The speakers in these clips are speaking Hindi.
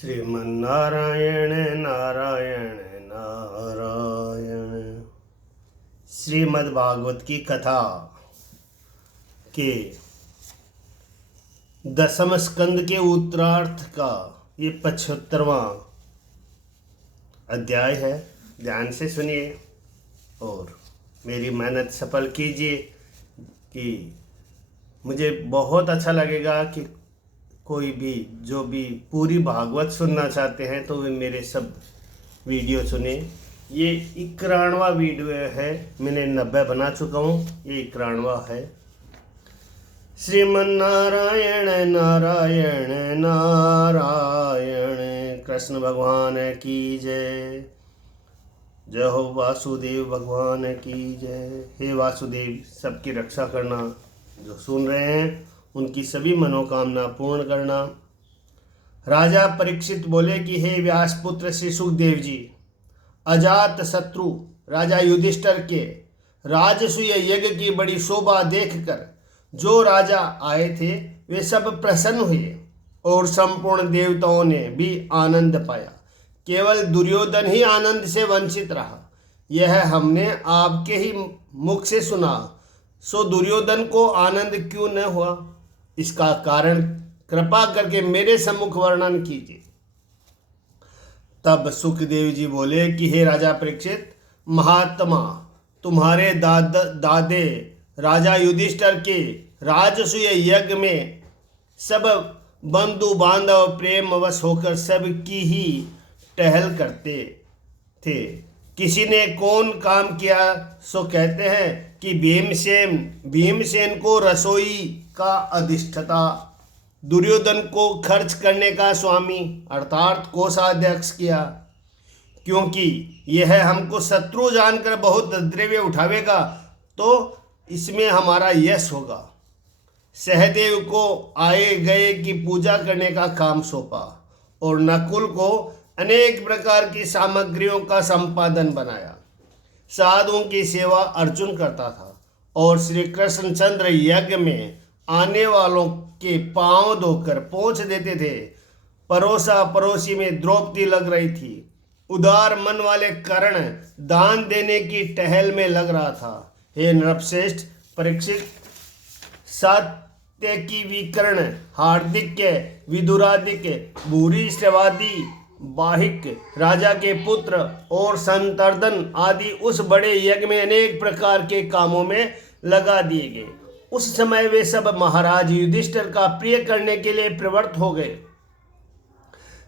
श्रीमन्नारायण नारायण नारायण। श्रीमद् भागवत की कथा के 10वें स्कंद के उत्तरार्थ का ये 75वां अध्याय है। ध्यान से सुनिए और मेरी मेहनत सफल कीजिए कि मुझे बहुत अच्छा लगेगा कि कोई भी जो भी पूरी भागवत सुनना चाहते हैं तो वे मेरे सब वीडियो सुने। ये 91वां वीडियो है, मैंने 90 बना चुका हूँ, ये 91वां है। श्रीमन्नारायण नारायण नारायण। कृष्ण भगवान की जय। जय हो वासुदेव भगवान की जय। हे वासुदेव, सबकी रक्षा करना, जो सुन रहे हैं उनकी सभी मनोकामना पूर्ण करना। राजा परीक्षित बोले कि हे व्यासपुत्र श्री सुखदेव जी, अजात शत्रु राजा युधिष्ठिर के राजसूय यज्ञ की बड़ी शोभा देखकर जो राजा आए थे वे सब प्रसन्न हुए और संपूर्ण देवताओं ने भी आनंद पाया। केवल दुर्योधन ही आनंद से वंचित रहा। यह हमने आपके ही मुख से सुना। सो दुर्योधन को आनंद क्यों न हुआ, इसका कारण कृपा करके मेरे सम्मुख वर्णन कीजिए। तब सुखदेव जी बोले कि हे राजा परीक्षित, महात्मा, तुम्हारे दादे राजा युधिष्ठिर के राजसूय यज्ञ में सब बंधु बांधव प्रेम वश होकर सबकी ही टहल करते थे। किसी ने कौन काम किया सो कहते हैं कि भीमसेन को रसोई का अधिष्ठता, दुर्योधन को खर्च करने का स्वामी अर्थात कोषाध्यक्ष किया, क्योंकि यह हमको शत्रु जानकर बहुत द्रव्य उठावेगा तो इसमें हमारा यश होगा। सहदेव को आए गए की पूजा करने का काम सौंपा और नकुल को अनेक प्रकार की सामग्रियों का संपादन बनाया। साधुओं की सेवा अर्जुन करता था और श्री कृष्णचंद्र यज्ञ में आने वालों के पांव धोकर पोंछ देते थे। परोसा पड़ोसी में द्रौपदी लग रही थी। उदार मन वाले कर्ण दान देने की टहल में लग रहा था। हे नृपश्रेष्ठ परीक्षित, सात्यकी विकर्ण, हार्दिक्य, विदुरादिक, भूरी श्रवादी, बाहिक राजा के पुत्र और संतर्दन आदि उस बड़े यज्ञ में अनेक प्रकार के कामों में लगा दिए गए। उस समय वे सब महाराज युधिष्ठिर का प्रिय करने के लिए प्रवृत्त हो गए।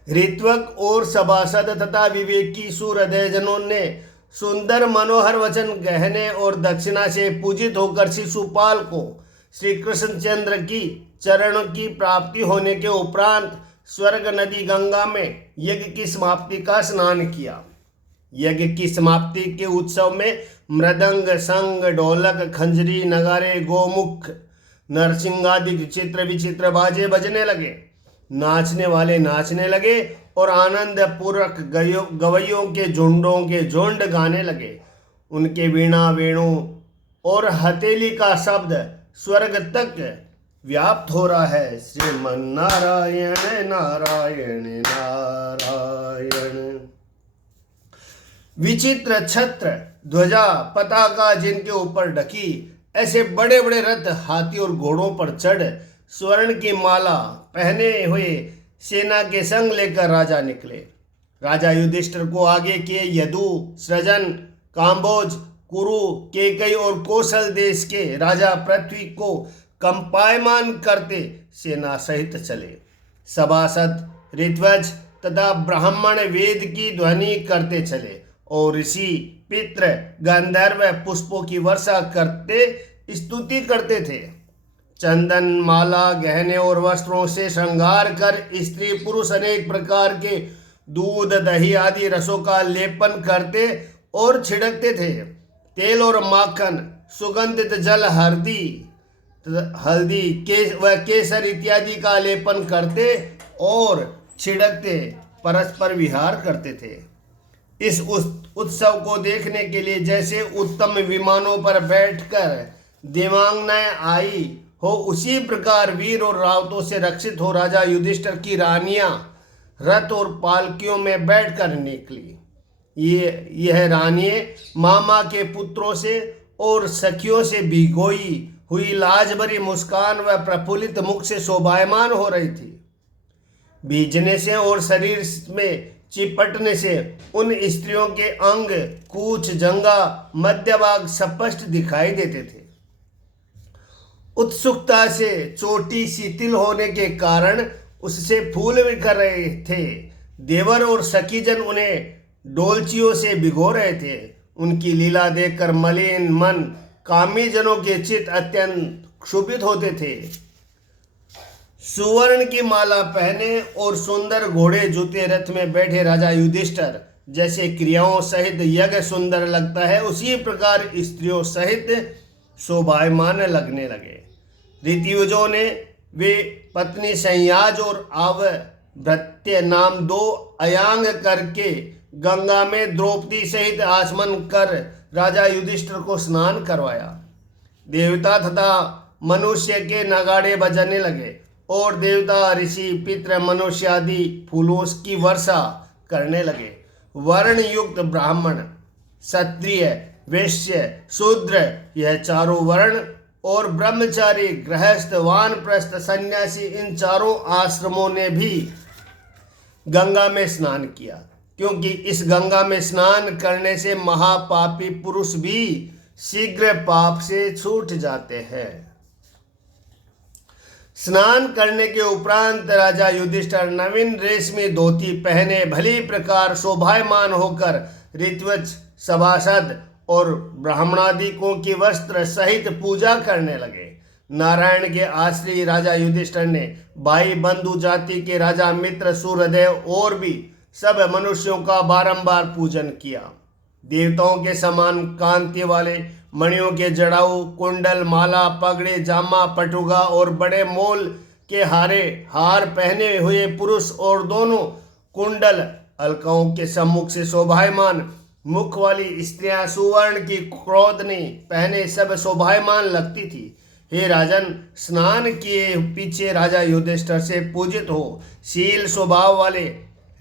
ऋत्विक और सभासद तथा विवेकी सुहृदयजनों ने सुंदर मनोहर वचन गहने और दक्षिणा से पूजित होकर शिशुपाल को श्री कृष्णचंद्र की चरणों की प्राप्ति होने के उपरांत स्वर्ग नदी गंगा में यज्ञ की समाप्ति का स्नान किया। यज्ञ की समाप्ति के उत्सव में मृदंग, संग, ढोलक, खंजरी, नगारे, गोमुख, नरसिंगादि चित्र विचित्र बाजे बजने लगे। नाचने वाले नाचने लगे और आनंद पूर्वक गवैयों के झुंड गाने लगे। उनके वीणा, वेणु और हथेली का शब्द स्वर्ग तक व्याप्त हो रहा है। श्रीमन्नारायण नारायण नारायण। विचित्र छत्र, ध्वजा, पताका जिनके ऊपर ढकी ऐसे बड़े बड़े रथ हाथी और घोड़ों पर चढ़ स्वर्ण की माला पहने हुए सेना के संग लेकर राजा निकले। राजा युधिष्ठिर को आगे किए यदु, सृजन, काम्बोज, कुरु, केकई और कौशल देश के राजा पृथ्वी को कंपायमान करते सेना सहित चले। सभासद, ऋत्विज तथा ब्राह्मण वेद की ध्वनि करते चले और ऋषि, पितृ, गंधर्व पुष्पों की वर्षा करते स्तुति करते थे। चंदन, माला, गहने और वस्त्रों से श्रृंगार कर स्त्री पुरुष अनेक प्रकार के दूध, दही आदि रसों का लेपन करते और छिड़कते थे। तेल और माखन, सुगंधित जल, हल्दी व केसर इत्यादि का लेपन करते और छिड़कते परस्पर विहार करते थे। इस उत्सव को देखने के लिए जैसे उत्तम विमानों पर बैठकर देवांगनाएं आई हो, उसी प्रकार वीर और रावतों से रक्षित हो राजा युधिष्ठिर की रानियां रथ और पालकियों में बैठकर निकली। यह रानियां मामा के पुत्रों से और सखियों से भिगोई हुई लाजभरी मुस्कान व प्रफुल्लित मुख से शोभायमान हो रही थी। भीजने से और शरीर में चिपटने से उन स्त्रियों के अंग, कूच, जंगा, मध्य भाग स्पष्ट दिखाई देते थे। उत्सुकता से चोटी शिथिल होने के कारण उससे फूल बिखर रहे थे। देवर और सखीजन उन्हें डोलचियों से भिगो रहे थे। उनकी लीला देखकर मलिन मन कामी जनों के चित्त अत्यंत क्षुभित होते थे। सुवर्ण की माला पहने और सुंदर घोड़े जूते रथ में बैठे राजा युधिष्ठिर जैसे क्रियाओं सहित यज्ञ सुंदर लगता है, उसी प्रकार स्त्रियों सहित शोभायमान लगने लगे। ऋतुजों ने वे पत्नी संयाज और आवभृत्य नाम 2 अयांग करके गंगा में द्रौपदी सहित आचमन कर राजा युधिष्ठिर को स्नान करवाया। देवता तथा मनुष्य के नगाड़े बजने लगे और देवता, ऋषि, पितृ, मनुष्य आदि फूलों की वर्षा करने लगे। वर्ण युक्त ब्राह्मण, क्षत्रिय, वैश्य, शूद्र, यह चारों वर्ण और ब्रह्मचारी, गृहस्थ, वानप्रस्थ, सन्यासी, इन चारों आश्रमों ने भी गंगा में स्नान किया, क्योंकि इस गंगा में स्नान करने से महापापी पुरुष भी शीघ्र पाप से छूट जाते हैं। स्नान करने के उपरांत राजा युधिष्ठिर नवीन रेशमी धोती पहने भली प्रकार शोभायमान होकर ऋत्विज, सभासद और ब्राह्मणादिकों की वस्त्र सहित पूजा करने लगे। नारायण के आश्रय राजा युधिष्ठिर ने भाई बंधु जाति के राजा मित्र, सूर्यदेव और भी सब मनुष्यों का बारंबार पूजन किया। देवताओं के समान कांति वाले मणियों के जड़ाऊ, कुंडल, माला, पगड़े, जामा, पटुगा और बड़े मोल के हार पहने हुए पुरुष और दोनों कुंडल अलकाओं के सम्मुख से शोभायमान मुख वाली स्त्रियां सुवर्ण की क्रोधनी पहने सब शोभायमान लगती थी। हे राजन, स्नान किए पीछे राजा युधिष्ठिर से पूजित हो शील स्वभाव वाले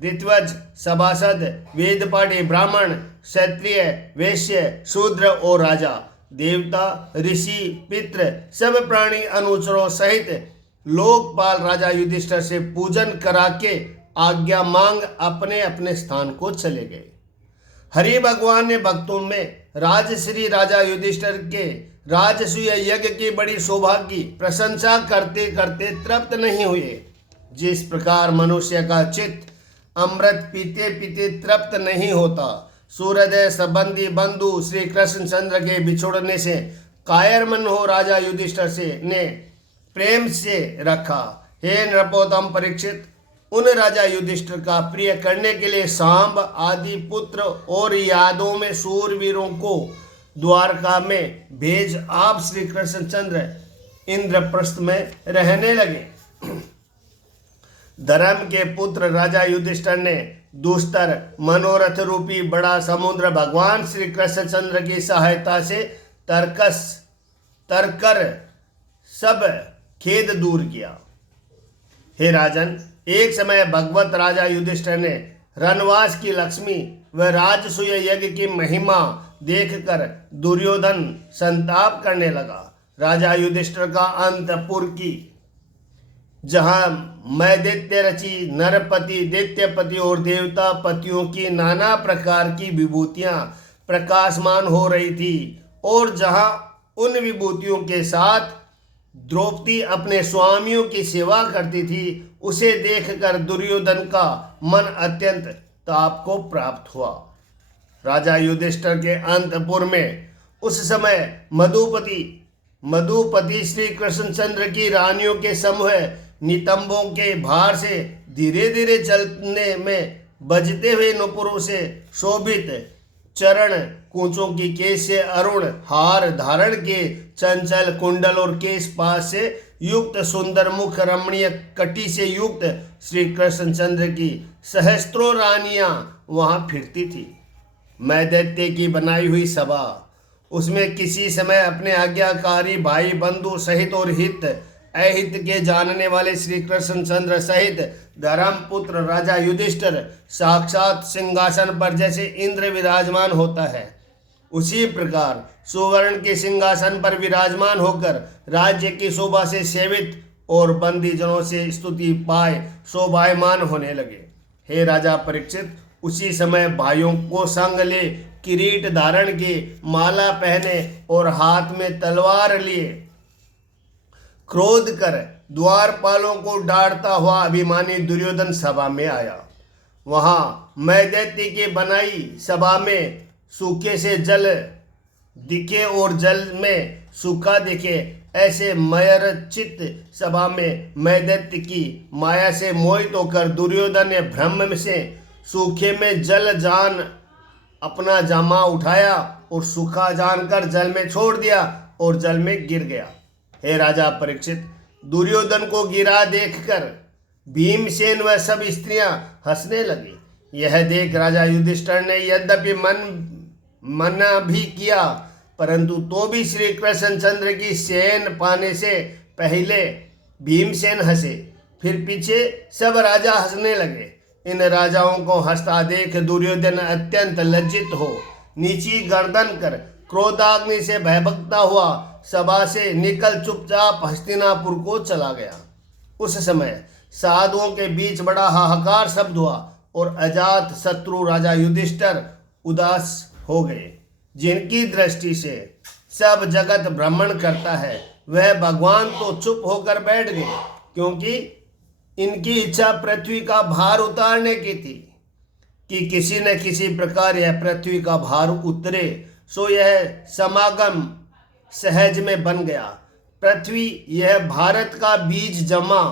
ऋत्विज, सभासद, वेदपाठी, ब्राह्मण, क्षत्रिय, वैश्य, शूद्र और राजा, देवता, ऋषि, पितृ, सब प्राणी अनुचरों सहित लोकपाल राजा युधिष्ठिर से पूजन करा के आज्ञा मांग अपने अपने स्थान को चले गए। हरि भगवान ने भक्तों में राजश्री राजा युधिष्ठिर के राजसूय यज्ञ की बड़ी शोभा की प्रशंसा करते करते तृप्त नहीं हुए। जिस प्रकार मनुष्य का चित्त अमृत पीते पीते तृप्त नहीं होता, सूर्योदय संबंधी बंधु श्री कृष्ण चंद्र के बिछोड़ने से कायरमन हो राजा युधिष्ठिर से ने प्रेम से रखा। हे नृपोत्तम परीक्षित, उन राजा युधिष्ठिर का प्रिय करने के लिए सांब आदि पुत्र और यादों में सूरवीरों को द्वारका में भेज आप श्री कृष्णचंद्र इंद्रप्रस्थ में रहने लगे। धर्म के पुत्र राजा युधिष्ठिर ने दुस्तर मनोरथ रूपी बड़ा समुद्र भगवान श्री कृष्णचंद्र की सहायता से तरकर सब खेद दूर किया। हे राजन, एक समय भगवत राजा युधिष्ठिर ने रनवास की लक्ष्मी व राजसूय यज्ञ की महिमा देखकर दुर्योधन संताप करने लगा। राजा युधिष्ठिर का अंतपुर की जहाँ मैं दैत्य रचि, नरपति, दैत्यपति और देवता पतियों की नाना प्रकार की विभूतियां प्रकाशमान हो रही थी और जहाँ उन विभूतियों के साथ द्रौपदी अपने स्वामियों की सेवा करती थी, उसे देखकर दुर्योधन का मन अत्यंत ताप को प्राप्त हुआ। राजा युधिष्ठिर के अंतपुर में उस समय मधुपति श्री कृष्णचंद्र की रानियों के समूह नितंबों के भार से धीरे धीरे चलने में बजते हुए नुपुरों से शोभित चरण कूचों की केश से अरुण हार धारण के चंचल कुंडल और केश पास से युक्त सुंदर मुख रमणीय कटी से युक्त श्री कृष्णचंद्र की सहस्त्रों रानियां वहां फिरती थी। मैं दैत्य की बनाई हुई सभा, उसमें किसी समय अपने आज्ञाकारी भाई बंधु सहित और हित अहित के जानने वाले श्री कृष्णचंद्र सहित धर्मपुत्र राजा युधिष्ठिर साक्षात सिंहासन पर जैसे इंद्र विराजमान होता है, उसी प्रकार सुवर्ण के सिंहासन पर विराजमान होकर राज्य की शोभा से सेवित और बंदीजनों से स्तुति पाए शोभायमान होने लगे। हे राजा परीक्षित, उसी समय भाइयों को संग ले किरीट धारण किए, माला पहने और हाथ में तलवार लिए क्रोध कर द्वारपालों को डांटता हुआ अभिमानी दुर्योधन सभा में आया। वहां मैं दैत्य के बनाई सभा में सूखे से जल दिखे और जल में सूखा दिखे, ऐसे मयरचित सभा में मैं दैत्य की माया से मोहित होकर दुर्योधन ने भ्रम से सूखे में जल जान अपना जामा उठाया और सूखा जानकर जल में छोड़ दिया और जल में गिर गया। हे राजा परीक्षित, दुर्योधन को गिरा देखकर भीमसेन व सब स्त्रियां हंसने लगी। यह देख राजा युधिष्ठिर ने यद्यपि मना भी किया, परंतु तो भी श्री कृष्णचंद्र की सेन पाने से पहले भीमसेन हंसे, फिर पीछे सब राजा हंसने लगे। इन राजाओं को हंसता देख दुर्योधन अत्यंत लज्जित हो नीची गर्दन कर क्रोधाग्नि से भयभक्ता हुआ सभा से निकल चुपचाप हस्तिनापुर को चला गया। उस समय साधुओं के बीच बड़ा हाहाकार शब्द हुआ और अजात शत्रु राजा युधिष्ठिर उदास हो गए। जिनकी दृष्टि से सब जगत भ्रमण करता है, वह भगवान तो चुप होकर बैठ गए, क्योंकि इनकी इच्छा पृथ्वी का भार उतारने की थी कि किसी न किसी प्रकार यह पृथ्वी का भार उतरे। सो यह समागम सहज में बन गया। पृथ्वी यह भारत का बीज जमा।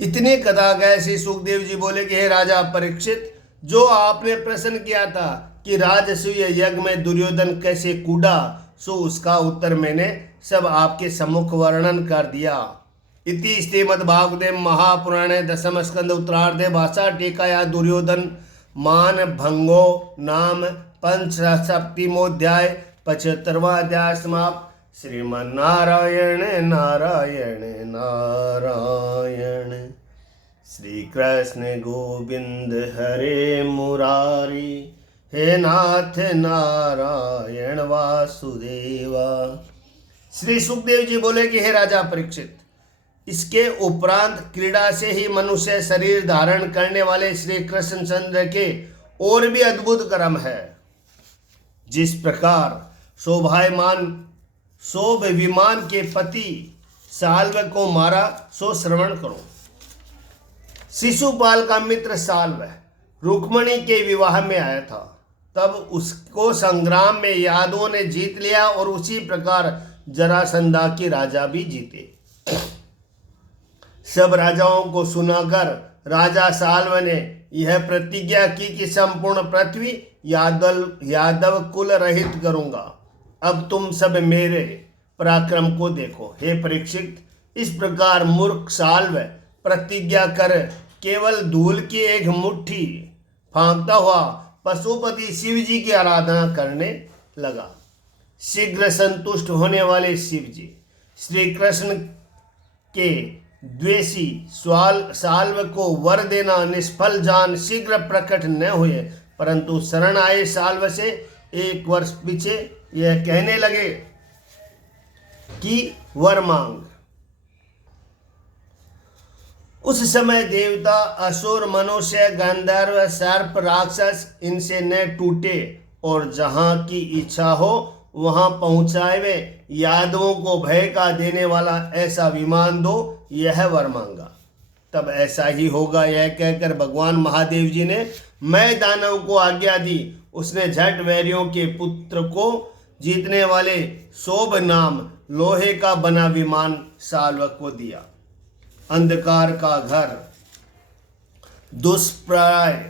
इतने कथा गए श्री सुखदेव जी बोले कि हे राजा परीक्षित, जो आपने प्रश्न किया था कि राजसूय यज्ञ में दुर्योधन कैसे कूदा, सो उसका उत्तर मैंने सब आपके सम्मुख वर्णन कर दिया। इति श्रीमद्भागवते महापुराणे दशम स्कंद उत्तरार्धे भाषा टीकाया दुर्योधन मान भंगो नाम पंचसप्तमोध्याय 75वां अध्याय समाप्त। श्रीमन्नारायण नारायण नारायण। श्री कृष्ण गोविंद हरे मुरारी, हे नाथ नारायण वासुदेवा। श्री सुखदेव जी बोले कि हे राजा परीक्षित, इसके उपरांत क्रीड़ा से ही मनुष्य शरीर धारण करने वाले श्री कृष्णचंद्र के और भी अद्भुत कर्म है। जिस प्रकार शोभ विमान के पति साल्व को मारा, सो श्रवण करो। शिशुपाल का मित्र साल्व रुक्मणी के विवाह में आया था, तब उसको संग्राम में यादवों ने जीत लिया और उसी प्रकार जरासंधा के राजा भी जीते। सब राजाओं को सुनाकर राजा साल्व ने यह प्रतिज्ञा की कि संपूर्ण पृथ्वी यादव कुल रहित करूंगा। अब तुम सब मेरे पराक्रम को देखो। हे परीक्षित, इस प्रकार मूर्ख साल्व प्रतिज्ञा कर केवल धूल की एक मुट्ठी फांकता हुआ पशुपति शिव जी की आराधना करने लगा। शीघ्र संतुष्ट होने वाले शिव जी श्री कृष्ण के द्वेषी साल्व को वर देना निष्फल जान शीघ्र प्रकट न हुए, परंतु शरण आए साल्व से 1 वर्ष पीछे यह कहने लगे कि वर मांग। उस समय देवता, असुर, मनुष्य, गंधर्व, सर्प, राक्षस इनसे न टूटे और जहां की इच्छा हो वहां पहुंचाए वे यादवों को भय का देने वाला ऐसा विमान दो, यह वर मांगा। तब ऐसा ही होगा, यह कहकर भगवान महादेव जी ने मैं दानव को आज्ञा दी। उसने झट वैरियों के पुत्र को जीतने वाले शोभ नाम लोहे का बना विमान साल्व को दिया। अंधकार का घर, दुष्प्राय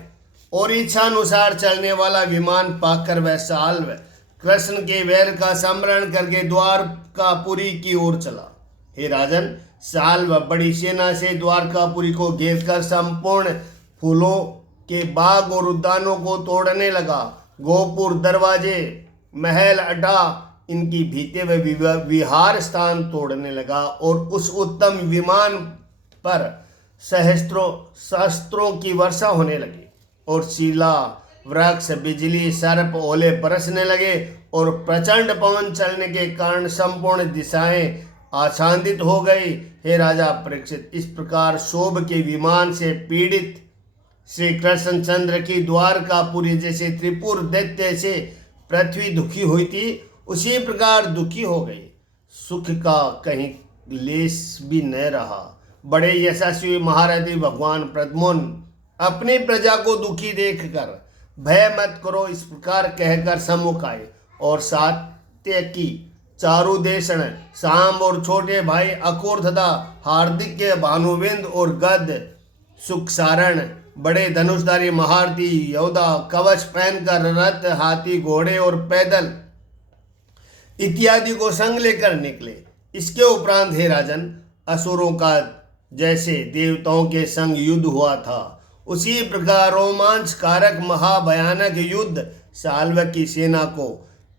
और इच्छानुसार चलने वाला विमान पाकर वह साल्व कृष्ण के वैर का स्मरण करके द्वारकापुरी की ओर चला। हे राजन, साल्व बड़ी सेना से द्वारकापुरी को घेरकर संपूर्ण फूलों के बाग और उद्यानों को तोड़ने लगा। गोपुर, दरवाजे, महल, अड्डा इनकी भीते व विहार स्थान तोड़ने लगा और उस उत्तम विमान पर सहस्त्रों शस्त्रों की वर्षा होने लगी और शिला वृक्ष बिजली सर्प ओले बरसने लगे और प्रचंड पवन चलने के कारण संपूर्ण दिशाएं आच्छादित हो गई। हे राजा परीक्षित, इस प्रकार शोभ के विमान से पीड़ित श्री कृष्णचंद्र की द्वारकापुरी जैसे त्रिपुर दैत्य से पृथ्वी दुखी हुई थी, उसी प्रकार दुखी हो गई। सुख का कहीं लेश भी न रहा। बड़े यशस्वी महारथी भगवान प्रद्युम्न अपनी प्रजा को दुखी देखकर भय मत करो इस प्रकार कहकर सम्मुख आए और सात्यकी चारुदेशन सांब और छोटे भाई अकूर तथा हार्दिक के भानुविंद और गद सुखसारण बड़े धनुषधारी महारथी योद्धा कवच पहनकर रथ हाथी घोड़े और पैदल इत्यादि को संग लेकर निकले। इसके उपरांत हे राजन, असुरों का जैसे देवताओं के संग युद्ध हुआ था, उसी प्रकार रोमांचकारक महाभयानक युद्ध साल्व की सेना को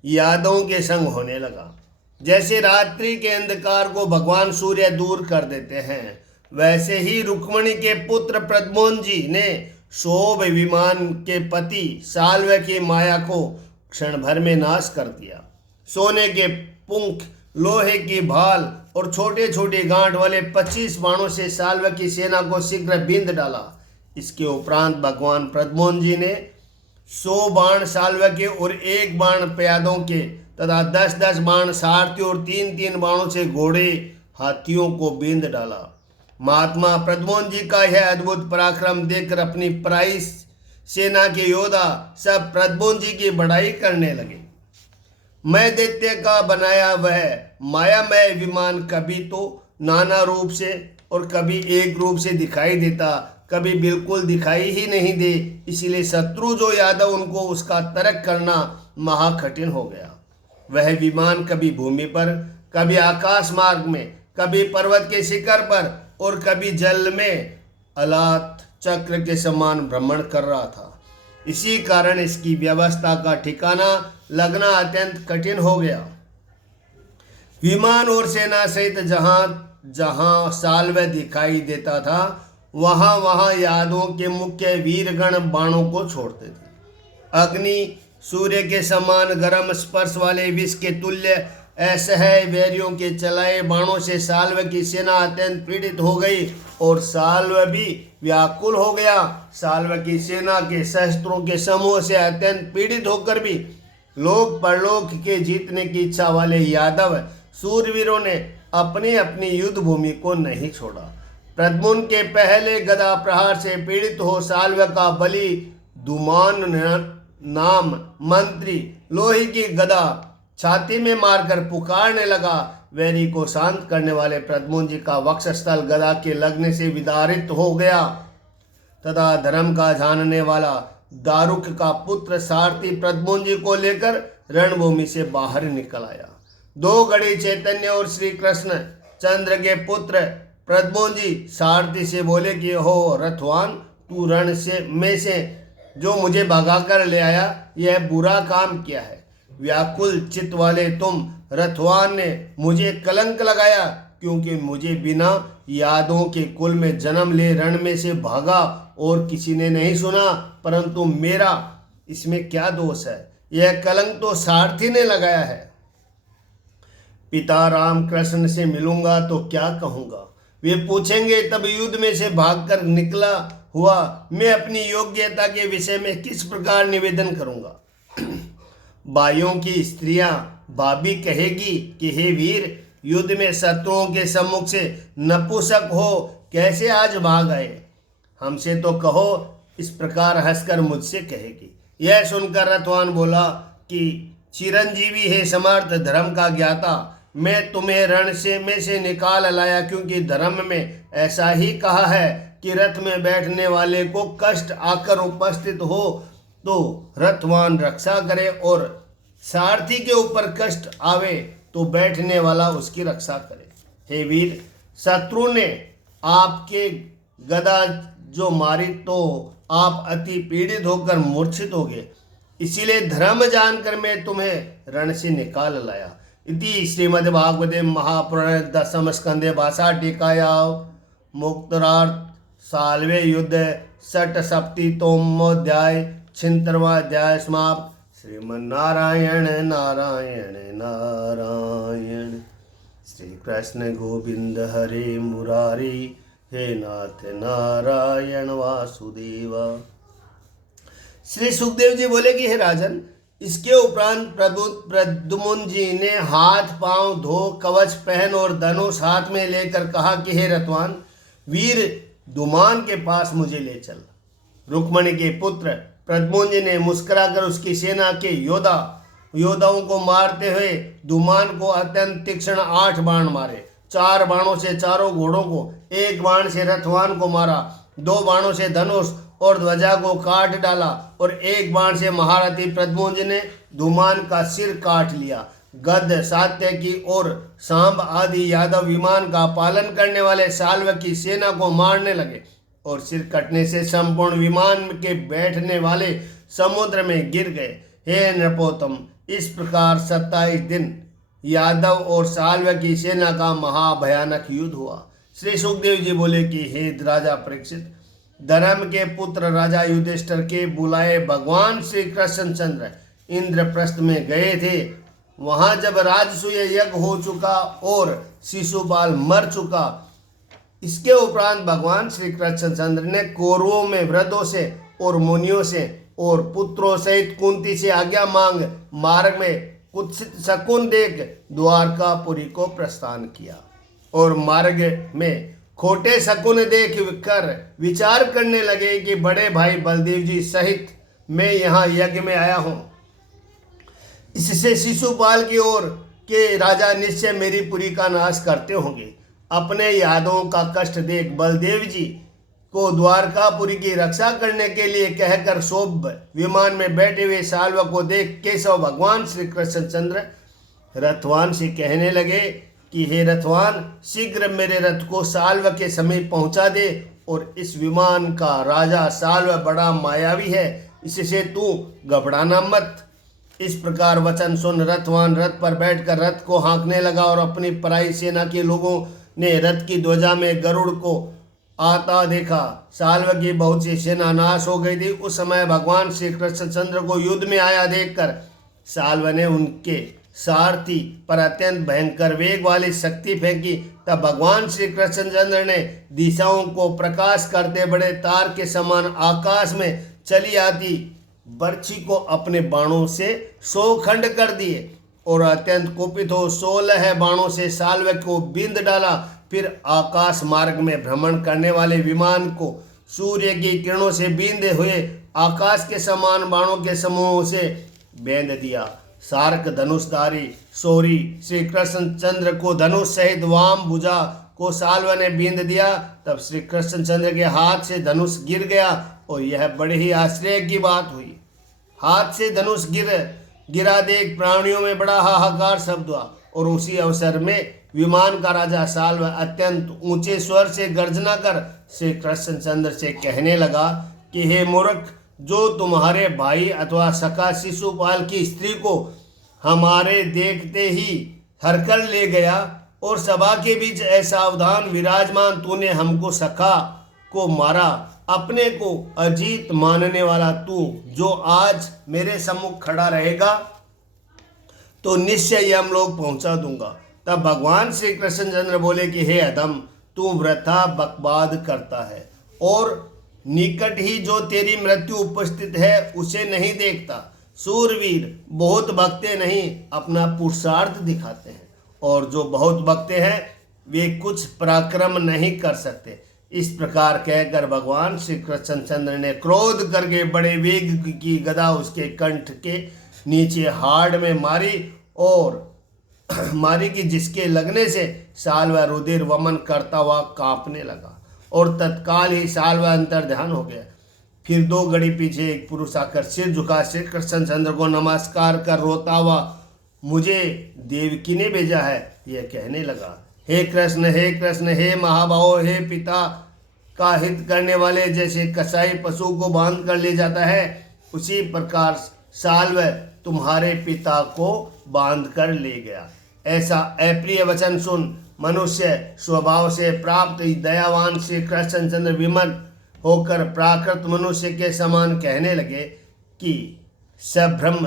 यादवों के संग होने लगा। जैसे रात्रि के अंधकार को भगवान सूर्य दूर कर देते हैं, वैसे ही रुक्मणी के पुत्र प्रद्युम्न जी ने शोभ विमान के पति साल्व की माया को क्षण भर में नाश कर दिया। सोने के पुंख, लोहे की भाल और छोटे छोटे गांठ वाले 25 बाणों से साल्व की सेना को शीघ्र बींध डाला। इसके उपरांत भगवान प्रद्युम्न जी ने 100 बाण साल्व के और 1 बाण प्यादों के तथा 10-10 बाण सारथी और 3-3 बाणों से घोड़े हाथियों को बींध डाला। महात्मा प्रद्युम्न जी का यह अद्भुत पराक्रम देखकर अपनी पराई सेना के योद्धा सब प्रद्युम्न जी की बढ़ाई करने लगे। मैं दैत्य का बनाया वह मायामय विमान कभी तो नाना रूप से और कभी एक रूप से दिखाई देता, कभी बिल्कुल दिखाई ही नहीं दे। इसीलिए शत्रु जो यादव उनको उसका तर्क करना महाकठिन हो गया। वह विमान कभी भूमि पर, कभी आकाश मार्ग में, कभी पर्वत के शिखर पर और कभी जल में अलात चक्र के समान भ्रमण कर रहा था। इसी कारण इसकी व्यवस्था का ठिकाना लगना अत्यंत कठिन हो गया। विमान और सेना सहित जहां जहां साल्व दिखाई देता था, वहां वहां यादवों के मुख्य वीरगण बाणों को छोड़ते थे। अग्नि सूर्य के समान गर्म स्पर्श वाले विष के तुल्य असह्य वैरियों के चलाए बाणों से साल्व की सेना अत्यंत पीड़ित हो गई और साल्व भी व्याकुल हो गया। साल्व की सेना के शस्त्रों के समूह से अत्यंत पीड़ित होकर भी लोक परलोक के जीतने की इच्छा वाले यादव सूरवीरों ने अपनी अपनी युद्ध भूमि को नहीं छोड़ा। प्रद्युम्न के पहले गदा प्रहार से पीड़ित हो साल्व का बलि दुमान नाम मंत्री लोहे की गदा छाती में मारकर पुकारने लगा। वैरी को शांत करने वाले प्रद्युम्न जी का वक्षस्थल गदा के लगने से विदारित हो गया तथा धर्म का जानने वाला दारुक का पुत्र सारथी प्रद्युम्न जी को लेकर रणभूमि से बाहर निकल आया। 2 घड़ी चैतन्य और श्री कृष्ण चंद्र के पुत्र प्रद्युम्न जी सारथी से बोले कि हो रथवान, तू रण से जो मुझे भगाकर ले आया, यह बुरा काम किया है। व्याकुल चित्त वाले तुम रथवान ने मुझे कलंक लगाया, क्योंकि मुझे बिना यादों के कुल में जन्म ले रण में से भागा और किसी ने नहीं सुना, परंतु मेरा इसमें क्या दोष है? यह कलंक तो सारथी ने लगाया है। पिता राम कृष्ण से मिलूंगा तो क्या कहूँगा? वे पूछेंगे तब युद्ध में से भागकर निकला हुआ मैं अपनी योग्यता के विषय में किस प्रकार निवेदन करूँगा? भाइयों की स्त्रियां भाभी कहेगी कि हे वीर, युद्ध में शत्रुओं के सम्मुख से नपुंसक हो कैसे आज भाग आए? हमसे तो कहो, इस प्रकार हंसकर मुझसे कहेगी। यह सुनकर रथवान बोला कि चिरंजीवी है समर्थ धर्म का ज्ञाता, मैं तुम्हें रण में से निकाल लाया, क्योंकि धर्म में ऐसा ही कहा है कि रथ में बैठने वाले को कष्ट आकर उपस्थित हो तो रथवान रक्षा करे और सारथी के ऊपर कष्ट आवे तो बैठने वाला उसकी रक्षा करे। हे वीर, शत्रु ने आपके गदा जो मारी तो आप अति पीड़ित होकर मूर्छित हो गए। इसीलिए धर्म जानकर मैं तुम्हें रण से निकाल लाया। इति श्रीमद्भागवते महापुराणे दशम स्कंदे भाषा टीकाया मुक्तरार्थ साल्वे युद्ध षट सप्तमोध्याय 76वां अध्याय समाप्त। श्रीमन्नारायण नारायण नारायण। श्री कृष्ण गोविंद हरे मुरारी, हे नाथ नारायण वासुदेवा। श्री सुखदेव जी बोले कि हे राजन, इसके उपरांत प्रद्युम्न जी ने हाथ पांव धो कवच पहन और धनुष हाथ में लेकर कहा कि हे रतवान, वीर दुमान के पास मुझे ले चल। रुक्मणी के पुत्र प्रद्युम्न जी ने मुस्कुराकर उसकी सेना के योद्धाओं को मारते हुए दुमान को अत्यंत तीक्ष्ण 8 बाण मारे। 4 बाणों से चारों घोड़ों को, 1 बाण से रथवान को मारा, 2 बाणों से धनुष और ध्वजा को काट डाला और 1 बाण से महारथी प्रद्युम्न जी ने धूमान का सिर काट लिया। गद्ध, सात्यकी और सांब आदि यादव विमान का पालन करने वाले साल्व की सेना को मारने लगे और सिर कटने से संपूर्ण विमान के बैठने वाले समुद्र में गिर गए। हे नृपोत्तम, इस प्रकार 27 दिन यादव और साल्व की सेना का महाभयानक युद्ध हुआ। श्री सुखदेव जी बोले कि हे राजा परीक्षित, धर्म के पुत्र राजा युधिष्ठिर के बुलाए भगवान श्री कृष्णचंद्र इंद्रप्रस्थ में गए थे। वहां जब राजसूय यज्ञ हो चुका और शिशुपाल मर चुका, इसके उपरांत भगवान श्री कृष्णचंद्र ने कौरवों में वृद्धों से और मुनियों से और पुत्रों सहित कुंती से आज्ञा मांग मार्ग में कुछ शकुन देख द्वारकापुरी को प्रस्थान किया और मार्ग में खोटे शकुन देख कर विचार करने लगे कि बड़े भाई बलदेव जी सहित मैं यहाँ यज्ञ में आया हूँ। इससे शिशुपाल की ओर के राजा निश्चय मेरी पुरी का नाश करते होंगे। अपने यादों का कष्ट देख बलदेव जी को द्वारकापुरी की रक्षा करने के लिए कहकर शोभ विमान में बैठे हुए साल्व को देख केशव भगवान श्री कृष्णचंद्र रथवान से कहने लगे कि हे रथवान, शीघ्र मेरे रथ को साल्व के समीप पहुंचा दे और इस विमान का राजा साल्व बड़ा मायावी है, इससे तू घबराना मत। इस प्रकार वचन सुन रथवान रथ पर बैठकर रथ को हाँकने लगा और अपनी पराई सेना के लोगों ने रथ की ध्वजा में गरुड़ को आता देखा। साल्व की बहुत सी सेना नाश हो गई थी। उस समय भगवान श्री कृष्णचंद्र को युद्ध में आया देखकर साल्व ने उनके सारथी पर अत्यंत भयंकर वेग वाली शक्ति फेंकी। तब भगवान श्री कृष्णचंद्र ने दिशाओं को प्रकाश करते बड़े तार के समान आकाश में चली आती बर्छी को अपने बाणों से 100 खंड कर दिए और अत्यंत कुपित हो 16 बाणों से साल्व को बींध डाला। फिर आकाश मार्ग में भ्रमण करने वाले विमान को सूर्य की किरणों से बींधे हुए आकाश के समान बाणों के समूह से बेंध दिया। सार्क धनुषधारी सौरी श्री कृष्णचंद्र को धनुष सहित वाम भुजा को साल्व ने बींध दिया। तब श्री कृष्णचंद्र के हाथ से धनुष गिर गया और यह बड़े ही आश्चर्य की बात हुई। हाथ से धनुष गिरा देख प्राणियों में बड़ा हाहाकार शब्द हुआ और उसी अवसर में विमान का राजा साल्व अत्यंत ऊंचे स्वर से गर्जना कर श्री कृष्णचंद्र से कहने लगा कि हे मूर्ख, जो तुम्हारे भाई अथवा सखा शिशुपाल की स्त्री को हमारे देखते ही हरकर ले गया और सभा के बीच असावधान विराजमान तूने हमको सखा को मारा। अपने को अजीत मानने वाला तू जो आज मेरे सम्मुख खड़ा रहेगा तो निश्चय यमलोक पहुंचा दूंगा। तब भगवान श्री कृष्णचंद्र बोले कि हे अधम, तू वृथा बकवाद करता है और निकट ही जो तेरी मृत्यु उपस्थित है उसे नहीं देखता। सूरवीर बहुत भक्ते नहीं अपना पुरुषार्थ दिखाते हैं और जो बहुत भक्ते हैं वे कुछ पराक्रम नहीं कर सकते। इस प्रकार कहकर भगवान श्री कृष्णचंद्र ने क्रोध करके बड़े वेग की गदा उसके कंठ के नीचे हाड़ में मारी कि जिसके लगने से साल्व रुधिर वमन करता हुआ कांपने लगा और तत्काल ही साल्व अंतर ध्यान हो गया। फिर 2 घड़ी पीछे एक पुरुष आकर सिर झुका श्री कृष्णचंद्र को नमस्कार कर रोता हुआ मुझे देवकी ने भेजा है यह कहने लगा। हे कृष्ण, हे कृष्ण, हे महाभाव, हे पिता का हित करने वाले, जैसे कसाई पशु को बांध कर ले जाता है उसी प्रकार साल्व तुम्हारे पिता को बांध कर ले गया। ऐसा अप्रिय वचन सुन मनुष्य स्वभाव से प्राप्त दयावान श्री कृष्णचंद्र विमल होकर प्राकृत मनुष्य के समान कहने लगे कि सभ्रम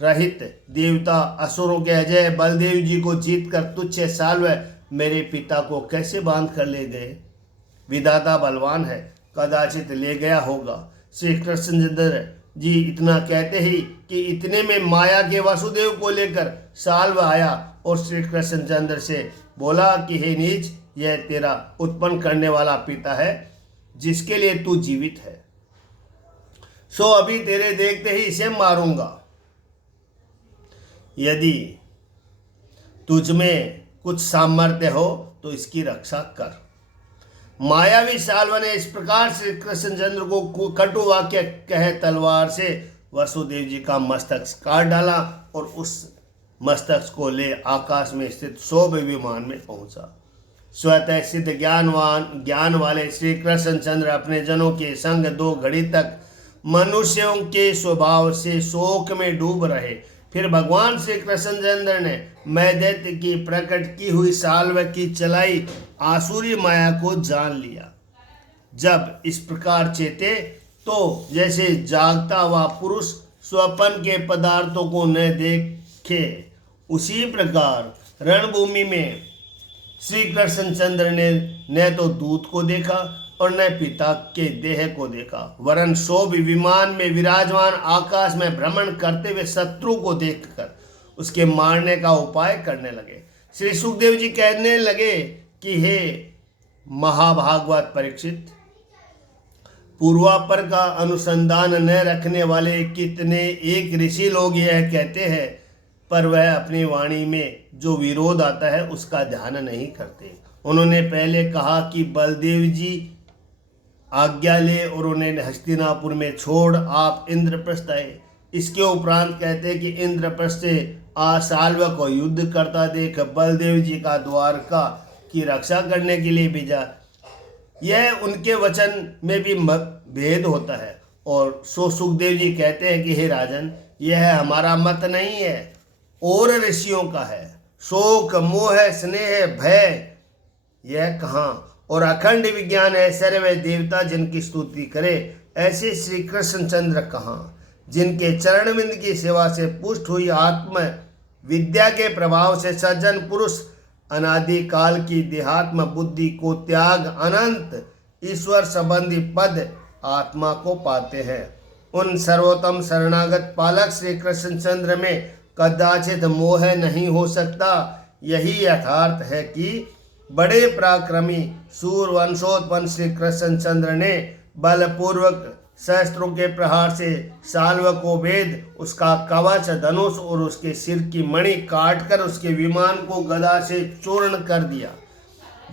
रहित देवता असुरों के अजय बलदेव जी को जीतकर तुच्छ साल्व मेरे पिता को कैसे बांध कर ले गए। विधाता बलवान है, कदाचित ले गया होगा। श्री कृष्णचंद्र जी इतना कहते ही कि इतने में माया के वासुदेव को लेकर साल्व आया और श्री कृष्णचंद्र से बोला कि हे नीच, यह तेरा उत्पन्न करने वाला पिता है जिसके लिए तू जीवित है, सो अभी तेरे देखते ही इसे मारूंगा। यदि तुझ में कुछ सामर्थ्य हो तो इसकी रक्षा कर। मायावी साल्व ने इस प्रकार से कृष्णचंद्र को कटु वाक्य कहे तलवार से वसुदेव जी का मस्तक काट डाला और उस मस्तक को ले आकाश में स्थित शोभ विमान में पहुंचा। स्वतः सिद्ध ज्ञान वाले श्री कृष्णचंद्र अपने जनों के संग 2 घड़ी तक मनुष्यों के स्वभाव से शोक में डूब रहे। फिर भगवान श्री कृष्णचंद्र ने मैदैत्य की प्रकट की हुई साल्व की चलाई आसुरी माया को जान लिया। जब इस प्रकार चेते तो जैसे जागता हुआ पुरुष स्वप्न के पदार्थों को न देखे, उसी प्रकार रणभूमि में श्री कृष्णचंद्र ने न तो दूत को देखा और न पिता के देह को देखा, वरन शोभ विमान में विराजमान आकाश में भ्रमण करते हुए शत्रु को देखकर उसके मारने का उपाय करने लगे। श्री सुखदेव जी कहने लगे कि हे महाभागवत परीक्षित, पूर्वापर का अनुसंधान न रखने वाले कितने एक ऋषि लोग यह कहते हैं, पर वह अपनी वाणी में जो विरोध आता है उसका ध्यान नहीं करते। उन्होंने पहले कहा कि बलदेव जी आज्ञा ले और उन्हें हस्तिनापुर में छोड़ आप इंद्रप्रस्थ आए। इसके उपरांत कहते हैं कि इंद्रप्रस्थ से साल्व को युद्ध करता देख बलदेव जी का द्वारका की रक्षा करने के लिए भेजा। यह उनके वचन में भी भेद होता है। और सो सुखदेव जी कहते हैं कि हे राजन, यह हमारा मत नहीं है, और ऋषियों का है। शोक मोह स्नेह भय यह कहाँ, और अखंड विज्ञान है सर्व देवता जिनकी स्तुति करे, ऐसे श्री कृष्णचंद्र कहाँ। जिनके चरणविंद की सेवा से पुष्ट हुई आत्म विद्या के प्रभाव से सज्जन पुरुष अनादि काल की देहात्म बुद्धि को त्याग अनंत ईश्वर संबंधी पद आत्मा को पाते हैं। उन सर्वोत्तम शरणागत पालक श्री कृष्णचंद्र में कदाचित मोह नहीं हो सकता। यही यथार्थ है कि बड़े पराक्रमी सूर वंशोत्पन्न श्री कृष्णचंद्र ने बलपूर्वक शस्त्रों के प्रहार से साल्व को वेद, उसका कवच धनुष और उसके सिर की मणि काटकर उसके विमान को गदा से चूर्ण कर दिया।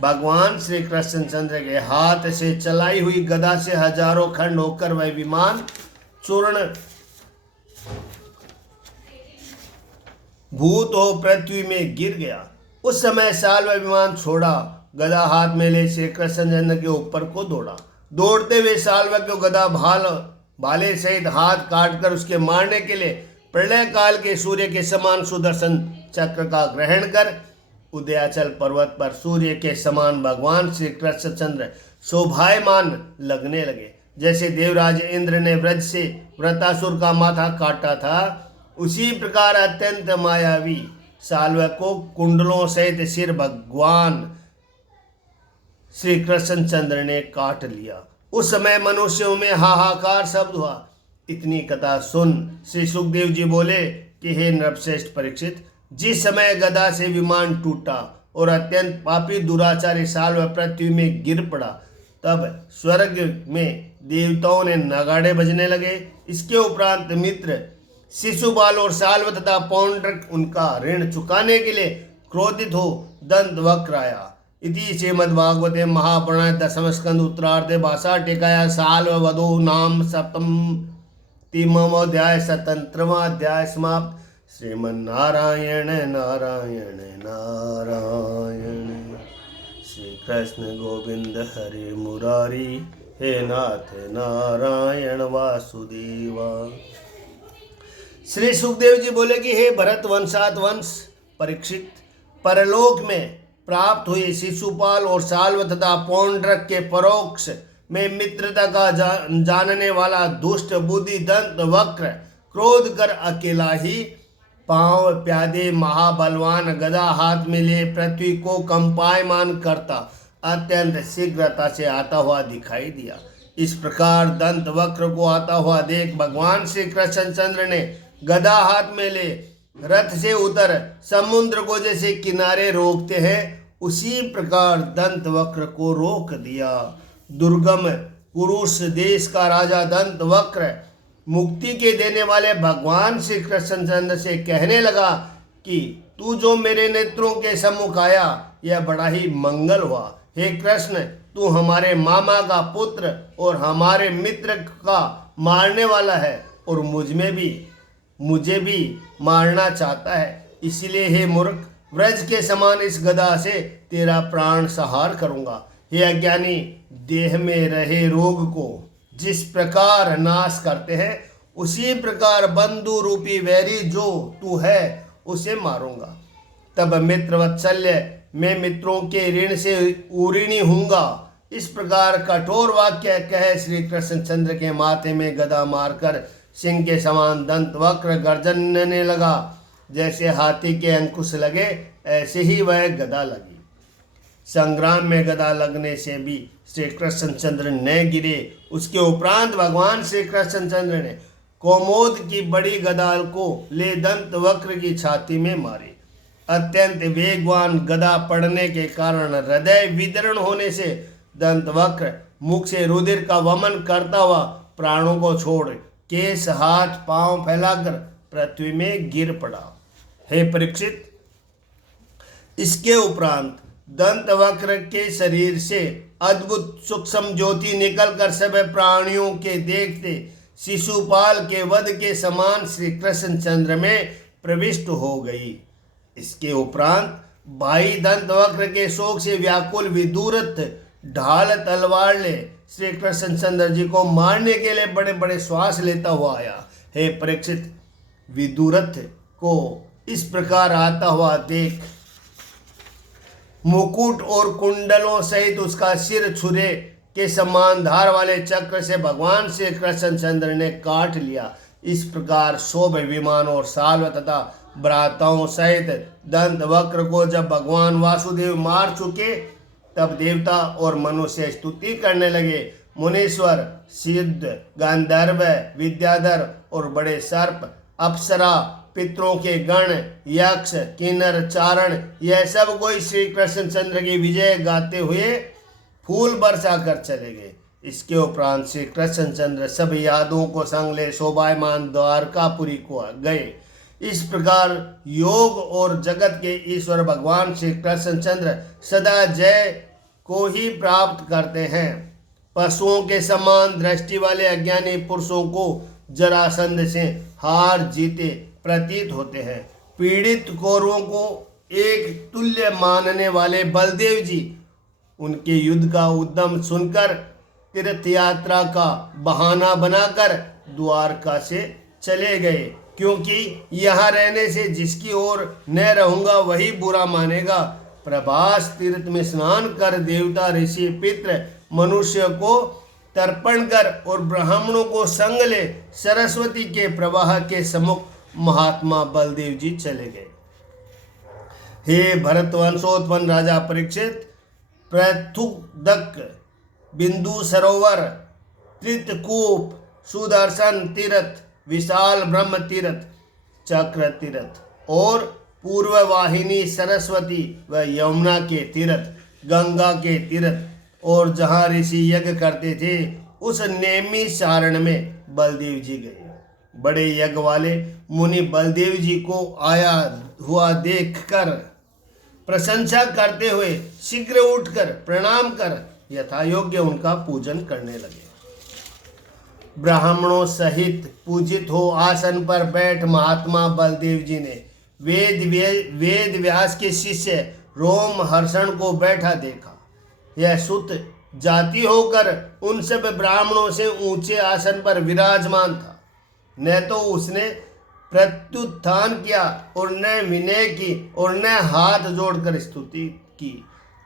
भगवान श्री कृष्णचंद्र के हाथ से चलाई हुई गदा से हजारों खंड होकर वह विमान चूर्ण भूत हो पृथ्वी में गिर गया। उस समय साल्व विमान छोड़ा, गदा हाथ में ले श्री कृष्णचंद्र के ऊपर को दौड़ा। दौड़ते हुए साल्व को गदा भाले सहित हाथ काटकर उसके मारने के लिए प्रलय काल के सूर्य के समान सुदर्शन चक्र का ग्रहण कर उदयाचल पर्वत पर सूर्य के समान भगवान श्री कृष्णचंद्र शोभायमान लगने लगे। जैसे देवराज इंद्र ने व्रज से वृतासुर का माथा काटा था, उसी प्रकार अत्यंत मायावी साल्व को कुंडलों सहित सिर भगवान श्री कृष्णचंद्र ने काट लिया। उस समय मनुष्यों में हाहाकार शब्द हुआ। इतनी कथा सुन श्री सुखदेव जी बोले कि हे नृपश्रेष्ठ परीक्षित, जिस समय गदा से विमान टूटा और अत्यंत पापी दुराचारी साल्व पृथ्वी में गिर पड़ा, तब स्वर्ग में देवताओं ने नगाड़े बजने लगे। इसके उपरांत मित्र शिशुपाल और साल्व तथा पौंड्रक उनका ऋण चुकाने के लिए क्रोधित हो दंत वक्र आया। इति श्रीमद्भागवते महापुराणे दशम स्कंद उत्तरार्धे भाषा टीकाया साल्व वधो नाम सप्तमोऽध्याय स्वतंत्रमाध्याय समाप्त। श्रीमन्नारायण नारायण नारायण। श्री कृष्ण गोविंद हरे मुरारी, हे नाथ नारायण वासुदेवा। श्री सुखदेव जी बोले कि हे भरत वंशात वंश परीक्षित, परलोक में प्राप्त हुए शिशुपाल और साल्व तथा पौंड्रक के परोक्ष में मित्रता का जानने वाला दुष्ट बुद्धि दंत वक्र क्रोध कर अकेला ही पांव प्यादे महाबलवान गदा हाथ में ले पृथ्वी को कंपायमान करता अत्यंत शीघ्रता से आता हुआ दिखाई दिया। इस प्रकार दंत वक्र को आता हुआ देख भगवान श्री कृष्णचंद्र ने गदा हाथ में ले रथ से उतर समुद्र को जैसे किनारे रोकते हैं उसी प्रकार दंत वक्र को रोक दिया। दुर्गम पुरुष देश का राजा दंत वक्र मुक्ति के देने वाले भगवान श्री कृष्णचंद्र से कहने लगा कि तू जो मेरे नेत्रों के सम्मुख आया यह बड़ा ही मंगल हुआ। हे कृष्ण, तू हमारे मामा का पुत्र और हमारे मित्र का मारने वाला है और मुझे भी मारना चाहता है। इसलिए हे मूर्ख, व्रज के समान इस गदा से तेरा प्राण संहार करूंगा। हे अज्ञानी, देह में रहे रोग को जिस प्रकार नाश करते हैं उसी प्रकार बंधु रूपी वैरी जो तू है उसे मारूंगा। तब मित्र वत्सल्य, मैं मित्रों के ऋण से ऊऋणी हूँगा। इस प्रकार कठोर वाक्य कह श्री कृष्णचंद्र के माथे में गदा मारकर सिंह के समान दंत वक्र गर्जनने लगा। जैसे हाथी के अंकुश लगे ऐसे ही वह गदा लगी। संग्राम में गदा लगने से भी श्री कृष्णचंद्र न गिरे। उसके उपरांत भगवान श्री कृष्णचंद्र ने कोमोद की बड़ी गदा को ले दंत वक्र की छाती में मारी। अत्यंत वेगवान गदा पड़ने के कारण हृदय विदीर्ण होने से दंत वक्र मुख से रुधिर का वमन करता हुआ प्राणों को छोड़ केस हाथ पांव फैलाकर पृथ्वी में गिर पड़ा। हे परीक्षित, इसके उपरांत दंत वक्र के शरीर से अद्भुत सूक्ष्म ज्योति निकलकर सब प्राणियों के देखते शिशुपाल के वध के समान श्री कृष्णचंद्र में प्रविष्ट हो गई। इसके उपरांत भाई दंत वक्र के शोक से व्याकुल विदुरथ ढाल तलवार ले श्री कृष्णचंद्र जी को मारने के लिए बड़े बड़े श्वास लेता हुआ आया। हे परीक्षित, विदुरथ को इस प्रकार आता हुआ देख मुकुट और कुंडलों सहित उसका सिर छुरे के समान धार वाले चक्र से भगवान श्री कृष्णचंद्र ने काट लिया। इस प्रकार शोभ विमान और साल्व तथा भ्राताओं सहित दंत वक्र को जब भगवान वासुदेव मार चुके तब देवता और मनुष्य स्तुति करने लगे। मुनीश्वर, सिद्ध, गंधर्व, विद्याधर और बड़े सर्प, अप्सरा, पितरों के गण, यक्ष, किन्नर, चारण, यह सब कोई श्री कृष्णचंद्र की विजय गाते हुए फूल बरसा कर चले गए। इसके उपरांत श्री कृष्णचंद्र सब यादवों को संग ले शोभायमान द्वारकापुरी को गए। इस प्रकार योग और जगत के ईश्वर भगवान श्री कृष्णचंद्र सदा जय को ही प्राप्त करते हैं। पशुओं के समान दृष्टि वाले अज्ञानी पुरुषों को जरासंध से हार जीते प्रतीत होते हैं। पीड़ित कौरवों को एक तुल्य मानने वाले बलदेव जी उनके युद्ध का उद्यम सुनकर तीर्थ यात्रा का बहाना बनाकर द्वारका से चले गए, क्योंकि यहाँ रहने से जिसकी ओर न रहूँगा वही बुरा मानेगा। प्रभास तीर्थ में स्नान कर देवता, ऋषि, पितृ, मनुष्य को तर्पण कर और ब्राह्मणों को संग ले सरस्वती के प्रवाह के सम्मुख महात्मा बलदेव जी चले गए। हे भरत वंशोत्पन्न राजा परीक्षित, पृथुदक, बिंदु सरोवर, त्रितकूप, सुदर्शन तीर्थ, विशाल ब्रह्म तीर्थ, चक्र तीर्थ और पूर्व वाहिनी सरस्वती व यमुना के तीर्थ, गंगा के तीर्थ और जहाँ ऋषि यज्ञ करते थे उस नेमी सारण में बलदेव जी गए। बड़े यज्ञ वाले मुनि बलदेव जी को आया हुआ देखकर प्रशंसा करते हुए शीघ्र उठकर प्रणाम कर यथा योग्य उनका पूजन करने लगे। ब्राह्मणों सहित पूजित हो आसन पर बैठ महात्मा बलदेव जी ने वेद व्यास के शिष्य रोम हर्षण को बैठा देखा। यह सुत जाति होकर उन सब ब्राह्मणों से ऊंचे आसन पर विराजमान था। न तो उसने प्रत्युत्थान किया और न विनय की और न हाथ जोड़कर स्तुति की।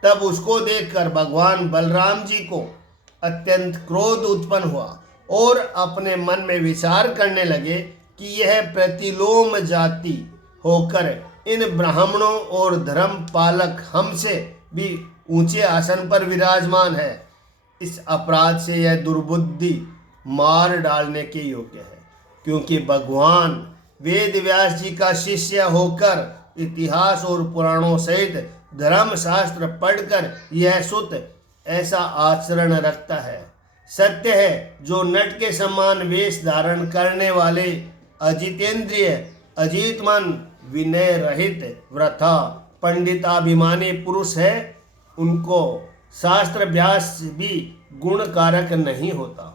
तब उसको देखकर भगवान बलराम जी को अत्यंत क्रोध उत्पन्न हुआ और अपने मन में विचार करने लगे कि यह प्रतिलोम जाति होकर इन ब्राह्मणों और धर्म पालक हमसे भी ऊंचे आसन पर विराजमान है। इस अपराध से यह दुर्बुद्धि मार डालने के योग्य है, क्योंकि भगवान वेद व्यास जी का शिष्य होकर इतिहास और पुराणों सहित धर्म शास्त्र पढ़कर यह सुत ऐसा आचरण रखता है। सत्य है, जो नट के समान वेश धारण करने वाले अजितेंद्रिय अजीतमन विनय रहित व्रथा पंडिताभिमानी पुरुष है, उनको शास्त्र अभ्यास भी गुण कारक नहीं होता।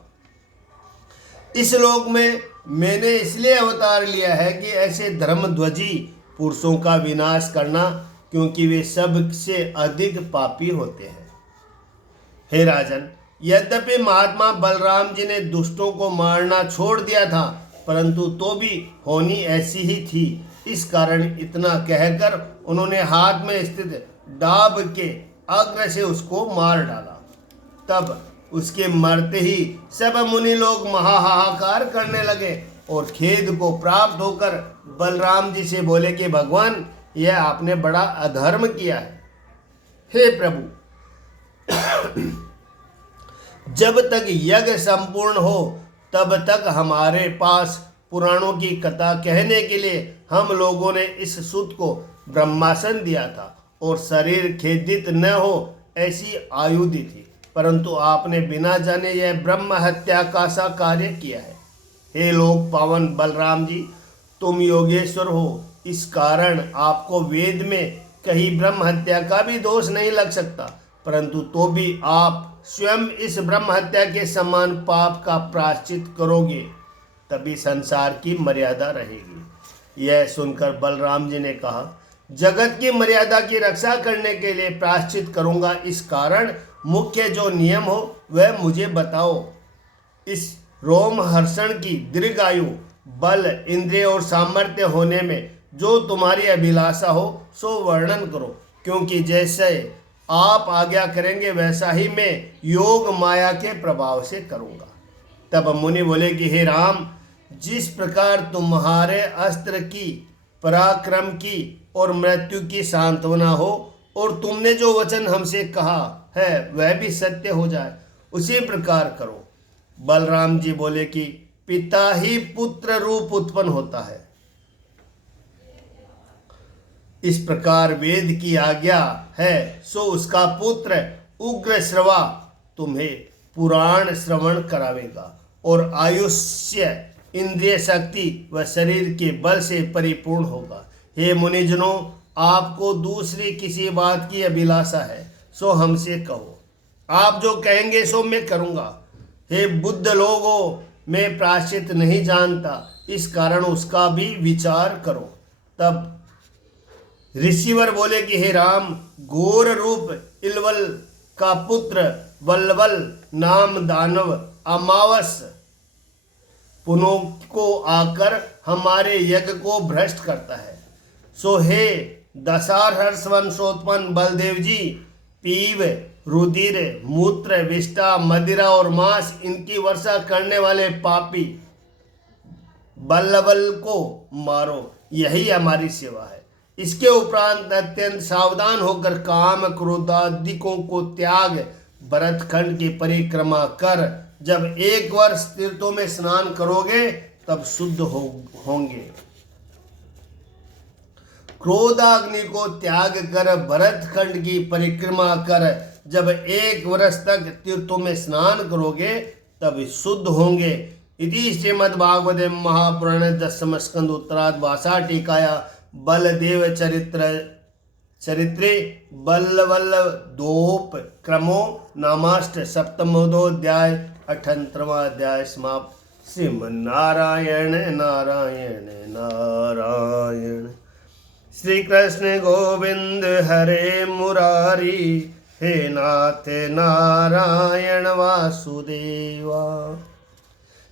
इस लोक में मैंने इसलिए अवतार लिया है कि ऐसे धर्मध्वजी पुरुषों का विनाश करना, क्योंकि वे सबसे अधिक पापी होते हैं। हे राजन, यद्यपि महात्मा बलराम जी ने दुष्टों को मारना छोड़ दिया था, परंतु तो भी होनी ऐसी ही थी। इस कारण इतना कहकर उन्होंने हाथ में स्थित डाब के अग्र से उसको मार डाला। तब उसके मरते ही सब मुनि लोग महाहाकार करने लगे और खेद को प्राप्त होकर बलराम जी से बोले कि भगवान, यह आपने बड़ा अधर्म किया है। हे प्रभु, जब तक यज्ञ संपूर्ण हो तब तक हमारे पास पुराणों की कथा कहने के लिए हम लोगों ने इस सुत को ब्रह्मासन दिया था और शरीर खेदित न हो ऐसी आयु दी थी, परंतु आपने बिना जाने यह ब्रह्म हत्या का सा कार्य किया है। हे लोक पावन बलराम जी, तुम योगेश्वर हो, इस कारण आपको वेद में कहीं ब्रह्म हत्या का भी दोष नहीं लग सकता, परंतु तो भी आप स्वयं इस ब्रह्म हत्या के समान पाप का प्रायश्चित करोगे, तभी संसार की मर्यादा रहेगी। यह सुनकर बलराम जी ने कहा, जगत की मर्यादा की रक्षा करने के लिए प्रायश्चित करूंगा। इस कारण मुख्य जो नियम हो वह मुझे बताओ। इस रोमहर्षण की दीर्घायु, बल, इंद्रिय और सामर्थ्य होने में जो तुम्हारी अभिलाषा हो सो वर्णन करो, क्योंकि जैसे आप आज्ञा करेंगे वैसा ही मैं योग माया के प्रभाव से करूँगा। तब मुनि बोले कि हे राम, जिस प्रकार तुम्हारे अस्त्र की, पराक्रम की और मृत्यु की सांत्वना हो और तुमने जो वचन हमसे कहा है वह भी सत्य हो जाए, उसी प्रकार करो। बलराम जी बोले कि पिता ही पुत्र रूप उत्पन्न होता है, इस प्रकार वेद की आज्ञा है, सो उसका पुत्र उग्र श्रवा तुम्हें पुराण श्रवण करावेगा और आयुष्य, इंद्रिय शक्ति व शरीर के बल से परिपूर्ण होगा। हे मुनिजनों, आपको दूसरी किसी बात की अभिलाषा है सो हमसे कहो, आप जो कहेंगे सो मैं करूँगा। हे बुद्ध लोगों, मैं प्रायश्चित नहीं जानता, इस कारण उसका भी विचार करो। तब ऋषिवर बोले कि हे राम, घोर रूप इलवल का पुत्र वल्लवल नाम दानव अमावस पुनों को आकर हमारे यज्ञ को भ्रष्ट करता है। सो हे दशार हर्षवंशोत्पन्न बलदेव जी, पीव, रुधिर, मूत्र, विष्ठा, मदिरा और मांस इनकी वर्षा करने वाले पापी बल्लवल को मारो, यही हमारी सेवा है। इसके उपरांत अत्यंत सावधान होकर काम क्रोधादिकों को त्याग भरतखंड की परिक्रमा कर जब 1 वर्ष तीर्थों में स्नान करोगे तब शुद्ध होंगे। क्रोधाग्नि को त्याग कर भरतखंड की परिक्रमा कर जब 1 वर्ष तक तीर्थों में स्नान करोगे तब शुद्ध होंगे। इति श्रीमद्भागवते महापुराणे 10वें स्कंद उत्तरार्ध भाषा टीकाया बलदेव चरित्रे बल्लवल्लभोप क्रमो नामाष्ट सप्तमोदोध्याय 38वां अध्याय समाप्त। श्रीमन्नारायण नारायण नारायण। श्री कृष्ण गोविंद हरे मुरारी, हे नाथ नारायण वासुदेवा।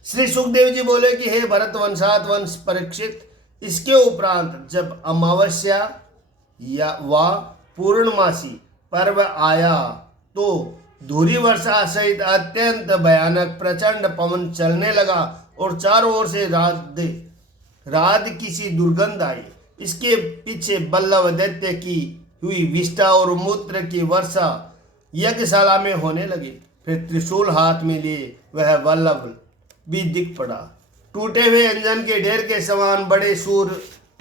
श्री सुखदेव जी बोले कि हे भरत वंशात वंश परीक्षित, इसके उपरांत जब अमावस्या या व पूर्णमासी पर्व आया तो धूरी वर्षा सहित अत्यंत भयानक प्रचंड पवन चलने लगा और चारों ओर से रात किसी दुर्गंध आई। इसके पीछे बल्लभ दैत्य की हुई विष्ठा और मूत्र की वर्षा यज्ञशाला में होने लगी। फिर त्रिशूल हाथ में लिए वह वल्लभ भी दिख पड़ा, टूटे हुए अंजन के ढेर के समान,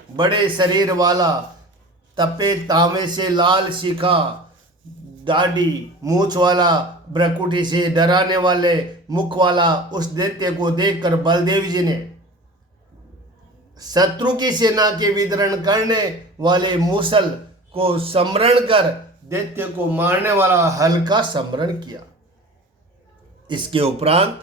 बड़े शरीर वाला, तपे तांबे से लाल शिखा, दाढ़ी मूछ वाला, भ्रकुटी से डराने वाले मुख वाला उस दैत्य को देखकर बलदेव जी ने शत्रु की सेना के वितरण करने वाले मूसल को स्मरण कर दैत्य को मारने वाला हल का स्मरण किया। इसके उपरांत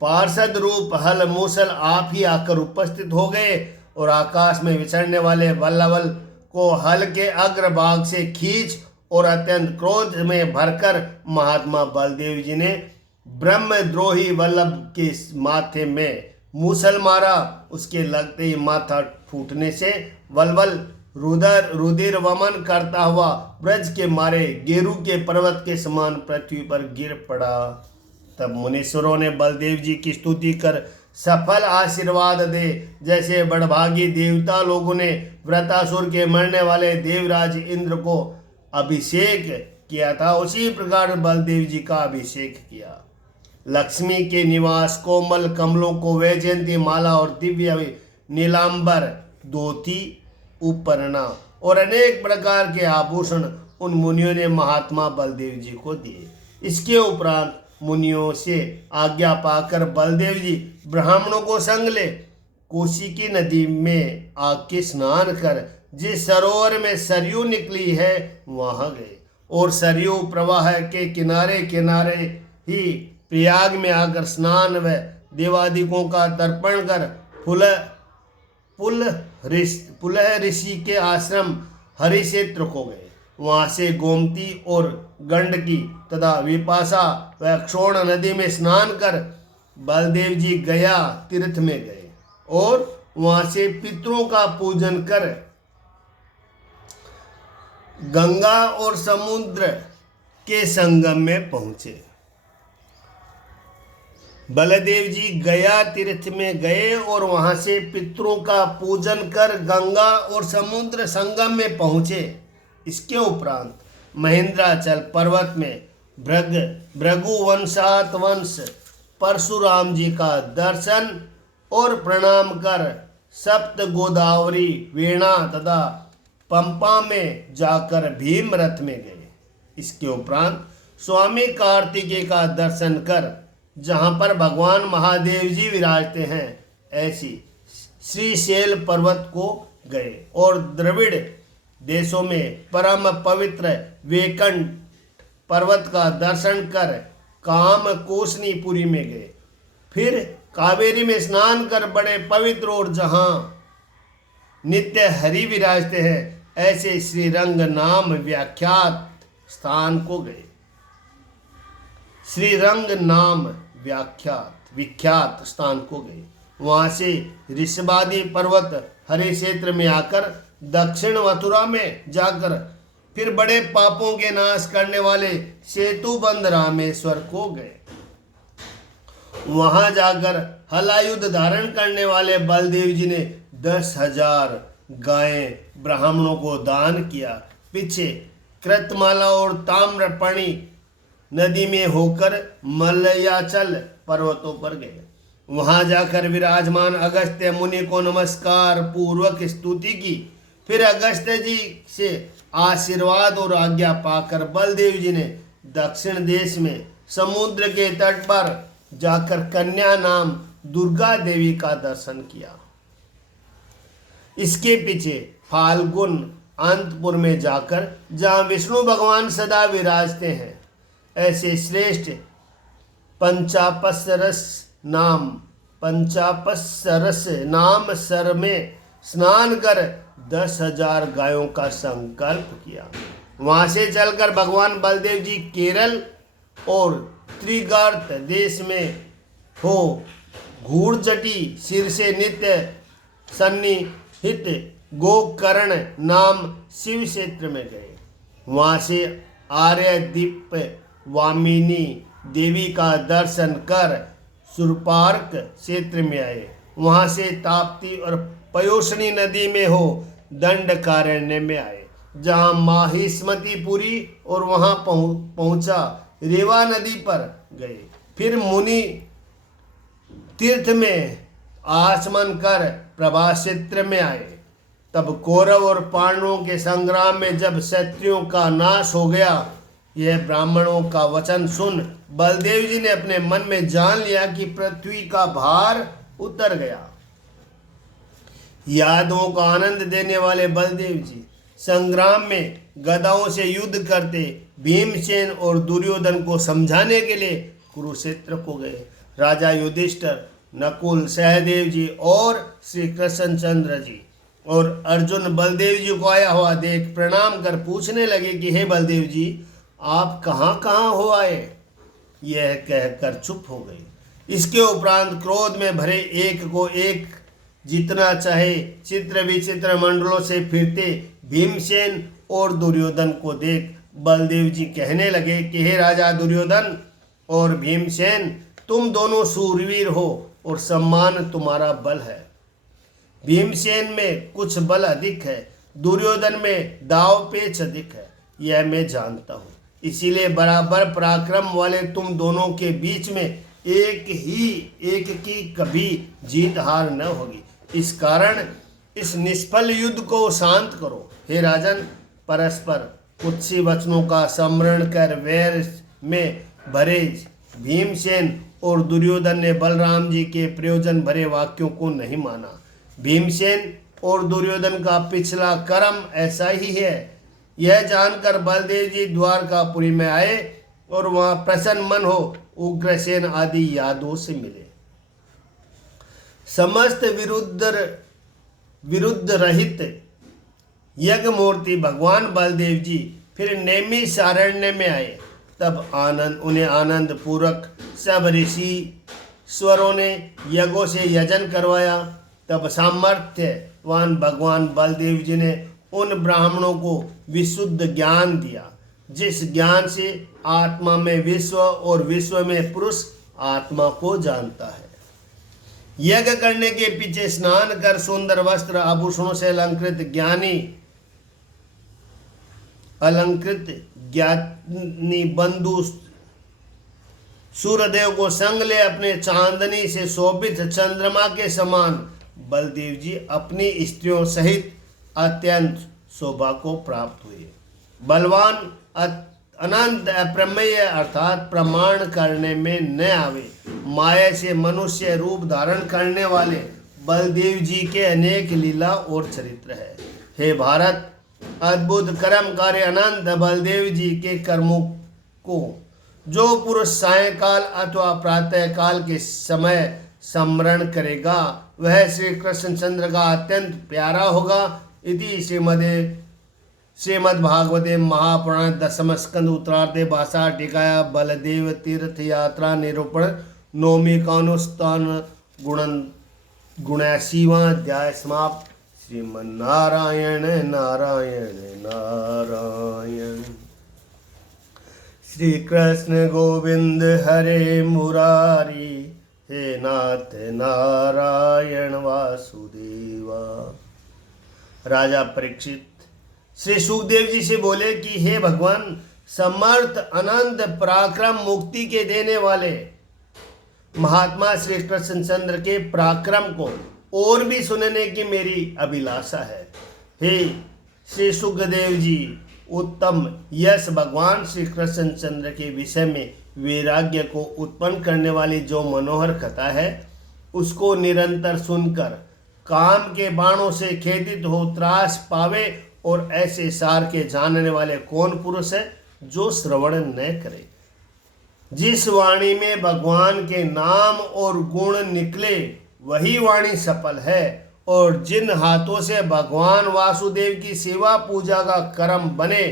पार्षद रूप हल मूसल आप ही आकर उपस्थित हो गए और आकाश में विचरने वाले वल्लभ को हल के अग्रभाग से खींच और अत्यंत क्रोध में भरकर महात्मा बलदेव जी ने ब्रह्मद्रोही वल्लभ के माथे में मूसल मारा। उसके लगते ही माथा फूटने से वल्लभ रुधिर वमन करता हुआ ब्रज के मारे गेरू के पर्वत के समान पृथ्वी पर गिर पड़ा। तब मुनीश्वरों ने बलदेव जी की स्तुति कर सफल आशीर्वाद दे, जैसे बड़भागी देवता लोगों ने व्रतासुर के मरने वाले देवराज इंद्र को अभिषेक किया था, उसी प्रकार बलदेव जी का अभिषेक किया। लक्ष्मी के निवास कोमल कमलों को वैजयंती माला और दिव्य नीलांबर धोती उपरना और अनेक प्रकार के आभूषण उन मुनियों ने महात्मा बलदेव जी को दिए। इसके उपरांत मुनियों से आज्ञा पाकर बलदेव जी ब्राह्मणों को संग ले कोसी की नदी में आके स्नान कर जिस सरोवर में सरयू निकली है वहां गए और सरयू प्रवाह के किनारे किनारे ही प्रयाग में आकर स्नान व देवादिकों का तर्पण कर पुलह ऋषि के आश्रम हरिक्षेत्र को गए। वहां से गोमती और गंडकी तथा विपाशा व क्षोण नदी में स्नान कर बलदेव जी गया तीर्थ में गए और वहां से पितरों का पूजन कर गंगा और समुद्र के संगम में पहुंचे। बलदेव जी गया तीर्थ में गए और वहां से पितरों का पूजन कर गंगा और समुद्र संगम में पहुंचे। इसके उपरांत महेंद्राचल पर्वत में भृगु वंशात वंश परशुराम जी का दर्शन और प्रणाम कर सप्त गोदावरी वेणा तथा पंपा में जाकर भीम रथ में गए। इसके उपरांत स्वामी कार्तिकेय का दर्शन कर जहाँ पर भगवान महादेव जी विराजते हैं ऐसी श्रीशैल पर्वत को गए और द्रविड़ देशों में परम पवित्र वैकुंठ पर्वत का दर्शन कर कामकोसनीपुरी में गए। फिर कावेरी में स्नान कर बड़े पवित्र और जहाँ नित्य हरि विराजते हैं ऐसे श्रीरंग नाम विख्यात स्थान को गए। श्रीरंग नाम विख्यात स्थान को गए। वहां से ऋषभादि पर्वत हरे क्षेत्र में आकर दक्षिण मथुरा में जाकर फिर बड़े पापों के नाश करने वाले सेतुबंध रामेश्वर को गए। वहां जाकर हलायुध धारण करने वाले बलदेव जी ने 10,000 गायें ब्राह्मणों को दान किया। पीछे कृतमाला और ताम्रपर्णी नदी में होकर मलयाचल पर्वतों पर गए। वहां जाकर विराजमान अगस्त्य मुनि को नमस्कार पूर्वक स्तुति की। फिर अगस्त्य जी से आशीर्वाद और आज्ञा पाकर बलदेव जी ने दक्षिण देश में समुद्र के तट पर जाकर कन्या नाम दुर्गा देवी का दर्शन किया। इसके पीछे फाल्गुन अंतपुर में जाकर जहाँ विष्णु भगवान सदा विराजते हैं ऐसे श्रेष्ठ पंचापसरस नाम सर में स्नान कर 10,000 गायों का संकल्प किया। वहां से चलकर भगवान बलदेव जी केरल और त्रिगर्त देश में हो घूरचटी सिर से नित्य सन्नी स्थित गोकर्ण नाम शिव क्षेत्र में गए। वहाँ से आर्यदीप वामिनी देवी का दर्शन कर सुरपार्क क्षेत्र में आए। वहाँ से ताप्ती और पयोशनी नदी में हो दंडकारण्य में आए, जहाँ माहिष्मतीपुरी, और वहाँ पहुँचा रेवा नदी पर गए। फिर मुनि तीर्थ में आचमन कर प्रभास क्षेत्र में आए। तब कौरव और पांडवों के संग्राम में जब क्षत्रियों का नाश हो गया, यह ब्राह्मणों का वचन सुन बलदेव जी ने अपने मन में जान लिया कि पृथ्वी का भार उतर गया। यादवों को आनंद देने वाले बलदेव जी संग्राम में गदाओं से युद्ध करते भीमसेन और दुर्योधन को समझाने के लिए कुरुक्षेत्र को गए। राजा युधिष्ठिर, नकुल, सहदेव जी और श्री कृष्णचंद्र जी और अर्जुन बलदेव जी को आया हुआ देख प्रणाम कर पूछने लगे कि हे बलदेव जी, आप कहाँ कहाँ हो आए। यह कहकर चुप हो गए। इसके उपरांत क्रोध में भरे एक को एक जितना चाहे चित्र विचित्र मंडलों से फिरते भीमसेन और दुर्योधन को देख बलदेव जी कहने लगे कि हे राजा दुर्योधन और भीमसेन, तुम दोनों शूरवीर हो और सम्मान तुम्हारा बल है। भीमसेन में कुछ बल अधिक है, दुर्योधन में दाव पेच अधिक है, यह मैं जानता हूँ। इसीलिए बराबर पराक्रम वाले तुम दोनों के बीच में एक की कभी जीत हार न होगी। इस कारण इस निष्फल युद्ध को शांत करो। हे राजन, परस्पर कुत्सी वचनों का स्मरण कर वैर में भरे भीमसेन और दुर्योधन ने बलराम जी के प्रयोजन भरे वाक्यों को नहीं माना। भीमसेन और दुर्योधन का पिछला कर्म ऐसा ही है। यह जानकर बलदेव जी द्वारकापुरी में आए और वहां प्रसन्न मन हो उग्रसेन आदि यादवों से मिले। समस्त विरुद्ध रहित यज्ञ मूर्ति भगवान बलदेव जी फिर नेमी सारण्य में आए। तब उन्हें आनंद पूर्वक सब ऋषि स्वरों ने यज्ञों से यजन करवाया। तब सामर्थ्यवान भगवान बलदेव जी ने उन ब्राह्मणों को विशुद्ध ज्ञान दिया, जिस ज्ञान से आत्मा में विश्व और विश्व में पुरुष आत्मा को जानता है। यज्ञ करने के पीछे स्नान कर सुंदर वस्त्र आभूषणों से अलंकृत ज्ञानी बंधु सूर्यदेव को संग ले अपने चांदनी से शोभित चंद्रमा के समान बलदेव जी अपनी स्त्रियों सहित अत्यंत शोभा को प्राप्त हुए। बलवान अनंत अप्रमेय अर्थात प्रमाण करने में न आवे, माया से मनुष्य रूप धारण करने वाले बलदेव जी के अनेक लीला और चरित्र है। हे भारत, अद्भुत कर्मकारी अनंत बलदेव जी के कर्मों को जो पुरुष सायंकाल अथवा प्रातः काल के समय स्मरण करेगा, वह श्री कृष्णचंद्र का अत्यंत प्यारा होगा। इति श्रीमद्भागवते महापुराण दशम स्कंद उत्तरार्धे भाषा टीकाया बलदेव तीर्थ यात्रा निरूपण नौमी कानुस्तान गुणासीवा अध्याय समाप्त। श्रीमन्नारायण नारायण नारायण। श्री कृष्ण गोविंद हरे मुरारी, हे नाथ नारायण वासुदेवा। राजा परीक्षित श्री सुखदेव जी से बोले कि हे भगवान, समर्थ अनंत पराक्रम मुक्ति के देने वाले महात्मा श्री कृष्णचंद्र के पराक्रम को और भी सुनने की मेरी अभिलाषा है। हे श्री सुखदेव जी, उत्तम यश भगवान श्री कृष्णचंद्र के विषय में वैराग्य को उत्पन्न करने वाली जो मनोहर कथा है, उसको निरंतर सुनकर काम के बाणों से खेदित हो त्रास पावे। और ऐसे सार के जानने वाले कौन पुरुष है जो श्रवण न करे। जिस वाणी में भगवान के नाम और गुण निकले वही वाणी सफल है, और जिन हाथों से भगवान वासुदेव की सेवा पूजा का कर्म बने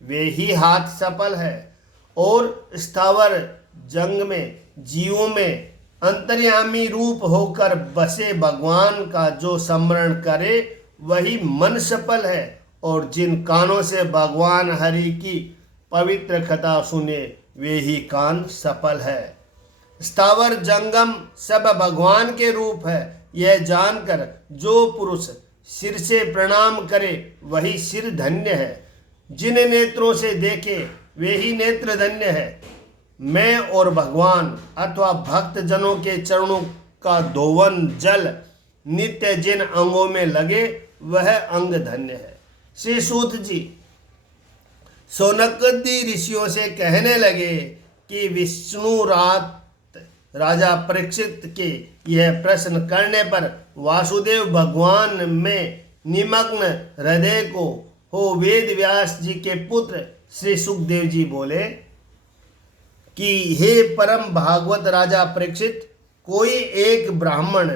वे ही हाथ सफल है। और स्थावर जंग में जीवों में अंतर्यामी रूप होकर बसे भगवान का जो स्मरण करे वही मन सफल है, और जिन कानों से भगवान हरि की पवित्र कथा सुने वे ही कान सफल है। स्थावर जंगम सब भगवान के रूप है, यह जानकर जो पुरुष सिर से प्रणाम करे वही सिर धन्य है। जिन नेत्रों से देखे वे ही नेत्र धन्य है। मैं और भगवान अथवा भक्त जनों के चरणों का धोवन जल नित्य जिन अंगों में लगे वह अंग धन्य है। श्री सूत जी सोनकदी ऋषियों से कहने लगे कि विष्णु रात राजा परीक्षित के यह प्रश्न करने पर वासुदेव भगवान में निमग्न हृदय को हो वेद व्यास जी के पुत्र श्री सुखदेव जी बोले कि हे परम भागवत राजा परीक्षित, कोई एक ब्राह्मण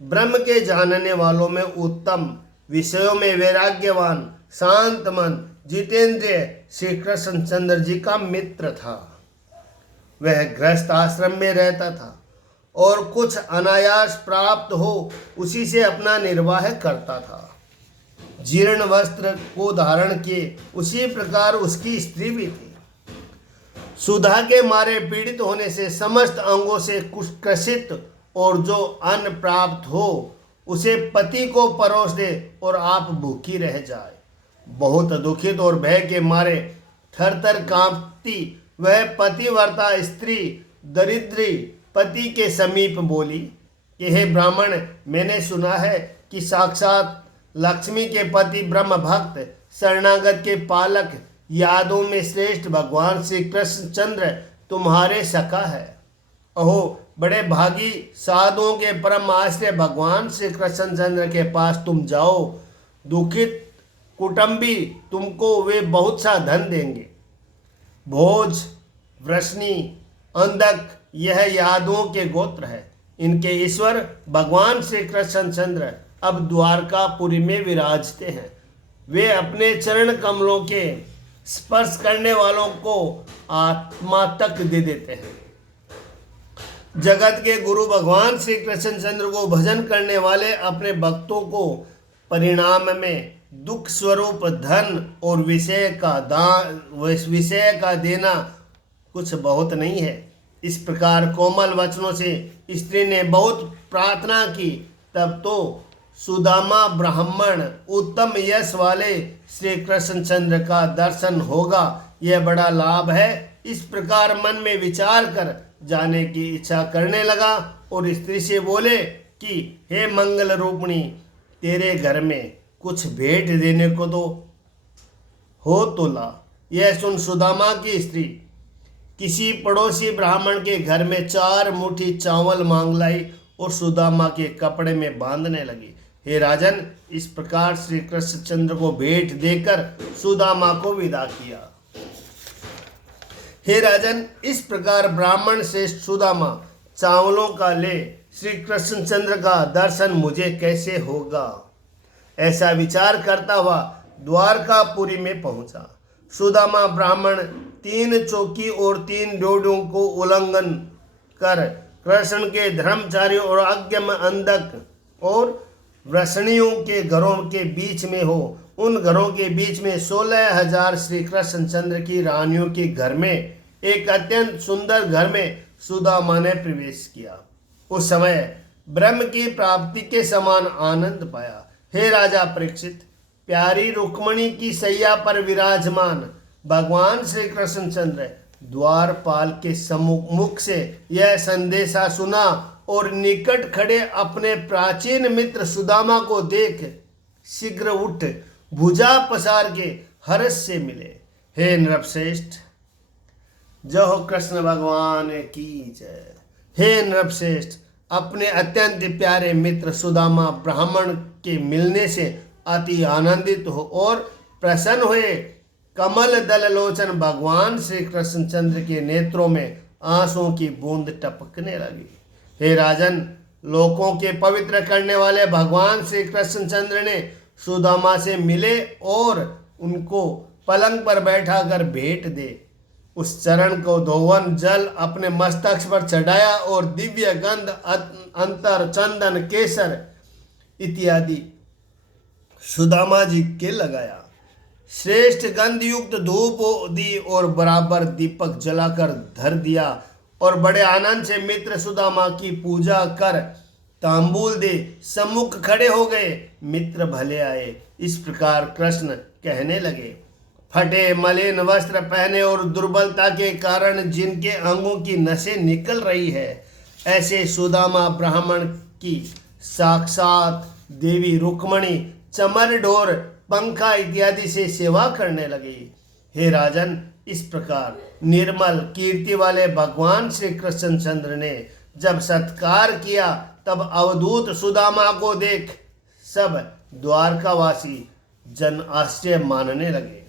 ब्रह्म के जानने वालों में उत्तम, विषयों में वैराग्यवान, शांत मन, जितेंद्रिय श्री कृष्ण चंद्र जी का मित्र था। वह गृहस्थ आश्रम में रहता था और कुछ अनायास प्राप्त हो उसी से अपना निर्वाह करता था। जीर्ण वस्त्र को धारण किए उसी प्रकार उसकी स्त्री भी थी। सुधा के मारे पीड़ित होने से समस्त अंगों से कुष्ठित, और जो अन्न प्राप्त हो उसे पति को परोस दे और आप भूखी रह जाए। बहुत दुखित और भय के मारे थर थर कांपती वह पतिव्रता स्त्री दरिद्री पति के समीप बोली कि हे ब्राह्मण, मैंने सुना है कि साक्षात लक्ष्मी के पति ब्रह्म भक्त शरणागत के पालक यादों में श्रेष्ठ भगवान श्री कृष्ण चंद्र तुम्हारे सखा है। अहो, बड़े भागी साधुओं के परम आश्रय भगवान श्री कृष्ण चंद्र के पास तुम जाओ। दुखित कुटुंबी तुमको वे बहुत सा धन देंगे। भोज, वृष्णि, अंधक यह यादवों के गोत्र है। इनके ईश्वर भगवान श्री कृष्ण चंद्र अब द्वारकापुरी में विराजते हैं। वे अपने चरण कमलों के स्पर्श करने वालों को आत्मा तक दे देते हैं। जगत के गुरु भगवान श्री कृष्ण चंद्र को भजन करने वाले अपने भक्तों को परिणाम में दुख स्वरूप धन और विषय का देना कुछ बहुत नहीं है। इस प्रकार कोमल वचनों से स्त्री ने बहुत प्रार्थना की। तब तो सुदामा ब्राह्मण उत्तम यश वाले श्री कृष्ण चंद्र का दर्शन होगा, यह बड़ा लाभ है। इस प्रकार मन में विचार कर जाने की इच्छा करने लगा और स्त्री से बोले कि हे मंगल रूपिणी, तेरे घर में कुछ भेंट देने को तो हो तो ला। यह सुन सुदामा की स्त्री किसी पड़ोसी ब्राह्मण के घर में 4 मुट्ठी चावल मांग लाई और सुदामा के कपड़े में बांधने लगी। हे राजन, इस प्रकार श्री कृष्ण चंद्र को भेंट देकर सुदामा को विदा किया। हे राजन, इस प्रकार ब्राह्मण से सुदामा चावलों का ले श्री कृष्ण चंद्र का दर्शन मुझे कैसे होगा, ऐसा विचार करता हुआ द्वारकापुरी में पहुंचा। सुदामा ब्राह्मण 3 चौकी और 3 ड्योढ़ियों को उल्लंघन कर कृष्ण के धर्मचारी और अज्ञम अंधक और वृषणियों के घरों के बीच में हो। उन घरों के बीच में 16,000 श्री कृष्ण चंद्र की रानियों के घर में एक अत्यंत सुंदर घर में सुदामा ने प्रवेश किया। उस समय ब्रह्म की प्राप्ति के समान आनंद पाया। हे राजा परीक्षित, प्यारी रुक्मणी की सैया पर विराजमान भगवान श्री कृष्ण चंद्र द्वारपाल के सम्मुख से यह संदेशा सुना और निकट खड़े अपने प्राचीन मित्र सुदामा को देख शीघ्र उठ भुजा पसार के हर्ष से मिले। हे नृपश्रेष्ठ, जय हो कृष्ण भगवान की जय। हे नृपश्रेष्ठ, अपने अत्यंत प्यारे मित्र सुदामा ब्राह्मण के मिलने से अति आनंदित हो और प्रसन्न हुए। कमल दल लोचन भगवान श्री कृष्ण चंद्र के नेत्रों में आंसुओं की बूंद टपकने लगी। हे राजन, लोकों के पवित्र करने वाले भगवान श्री कृष्ण चंद्र ने सुदामा से मिले और उनको पलंग पर बैठा कर भेंट दे उस चरण को धोवन जल अपने मस्तक पर चढ़ाया और दिव्य गंध अंतर चंदन केसर इत्यादि सुदामा जी के लगाया। श्रेष्ठ गंध युक्त धूप दी और बराबर दीपक जलाकर धर दिया और बड़े आनंद से मित्र सुदामा की पूजा कर तांबूल दे सम्मुख खड़े हो गए। मित्र भले आए। इस प्रकार कृष्ण कहने लगे, फटे मलिन वस्त्र पहने और दुर्बलता के कारण जिनके अंगों की नसें निकल रही है, ऐसे सुदामा ब्राह्मण की साक्षात देवी रुक्मणी चमर ढोर पंखा इत्यादि से सेवा करने लगी। हे राजन, इस प्रकार निर्मल कीर्ति वाले भगवान श्री कृष्णचंद्र ने जब सत्कार किया, तब अवधूत सुदामा को देख सब द्वारकावासी जन आश्चर्य मानने लगे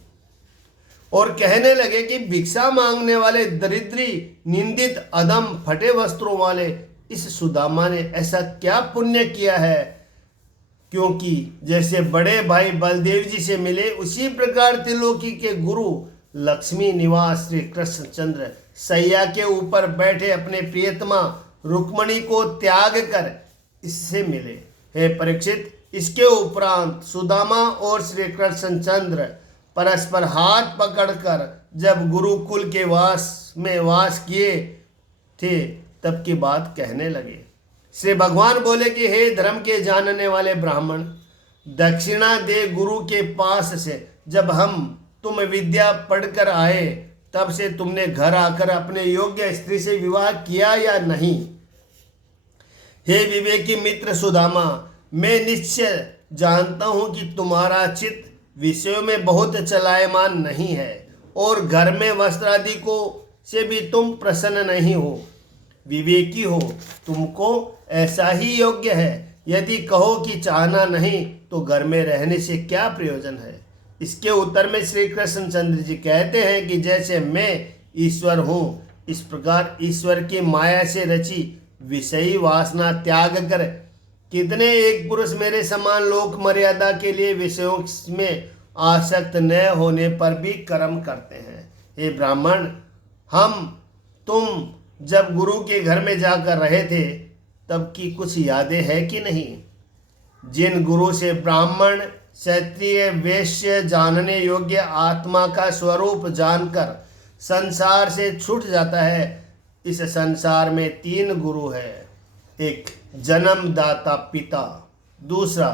और कहने लगे कि भिक्षा मांगने वाले दरिद्री, निंदित, अधम, फटे वस्त्रों वाले इस सुदामा ने ऐसा क्या पुण्य किया है, क्योंकि जैसे बड़े भाई बलदेव जी से मिले, उसी प्रकार त्रिलोकी के गुरु लक्ष्मी निवास श्री कृष्णचंद्र सैया के ऊपर बैठे अपने प्रियतमा रुक्मणी को त्याग कर इससे मिले। हे परीक्षित, इसके उपरांत सुदामा और श्री कृष्णचंद्र परस्पर हाथ पकड़कर जब गुरुकुल के वास किए थे, तब की बात कहने लगे। श्री भगवान बोले कि हे धर्म के जानने वाले ब्राह्मण, दक्षिणा दे गुरु के पास से। जब तुम विद्या पढ़कर आए, तब से तुमने घर आकर अपने योग्य स्त्री से विवाह किया या नहीं? हे विवेकी मित्र सुदामा, मैं निश्चय जानता हूं कि तुम्हारा चित्त विषयों में बहुत चलायमान नहीं है और घर में वस्त्र आदि को से भी तुम प्रसन्न नहीं हो। विवेकी हो, तुमको ऐसा ही योग्य है। यदि कहो कि चाहना नहीं, तो घर में रहने से क्या प्रयोजन है? इसके उत्तर में श्री कृष्णचंद्र जी कहते हैं कि जैसे मैं ईश्वर हूँ, इस प्रकार ईश्वर की माया से रची विषयी वासना त्याग कर कितने एक पुरुष मेरे समान लोक मर्यादा के लिए विषयों में आसक्त न होने पर भी कर्म करते हैं। हे ब्राह्मण, तुम जब गुरु के घर में जाकर रहे थे, तब की कुछ यादें हैं कि नहीं? जिन गुरु से ब्राह्मण, क्षत्रिय, वैश्य जानने योग्य आत्मा का स्वरूप जानकर संसार से छूट जाता है। इस संसार में 3 गुरु है। एक जन्मदाता पिता, दूसरा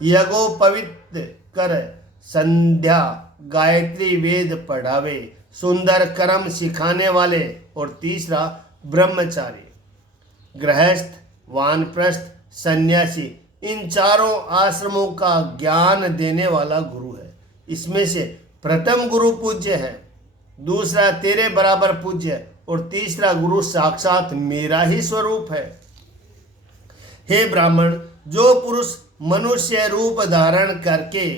यज्ञोपवीत कर संध्या गायत्री वेद पढ़ावे सुंदर कर्म सिखाने वाले, और तीसरा ब्रह्मचारी, गृहस्थ, वानप्रस्थ, सन्यासी, इन चारों आश्रमों का ज्ञान देने वाला गुरु है। इसमें से प्रथम गुरु पूज्य है, दूसरा तेरे बराबर पूज्य, और तीसरा गुरु साक्षात मेरा ही स्वरूप है। हे ब्राह्मण, जो पुरुष मनुष्य रूप धारण करके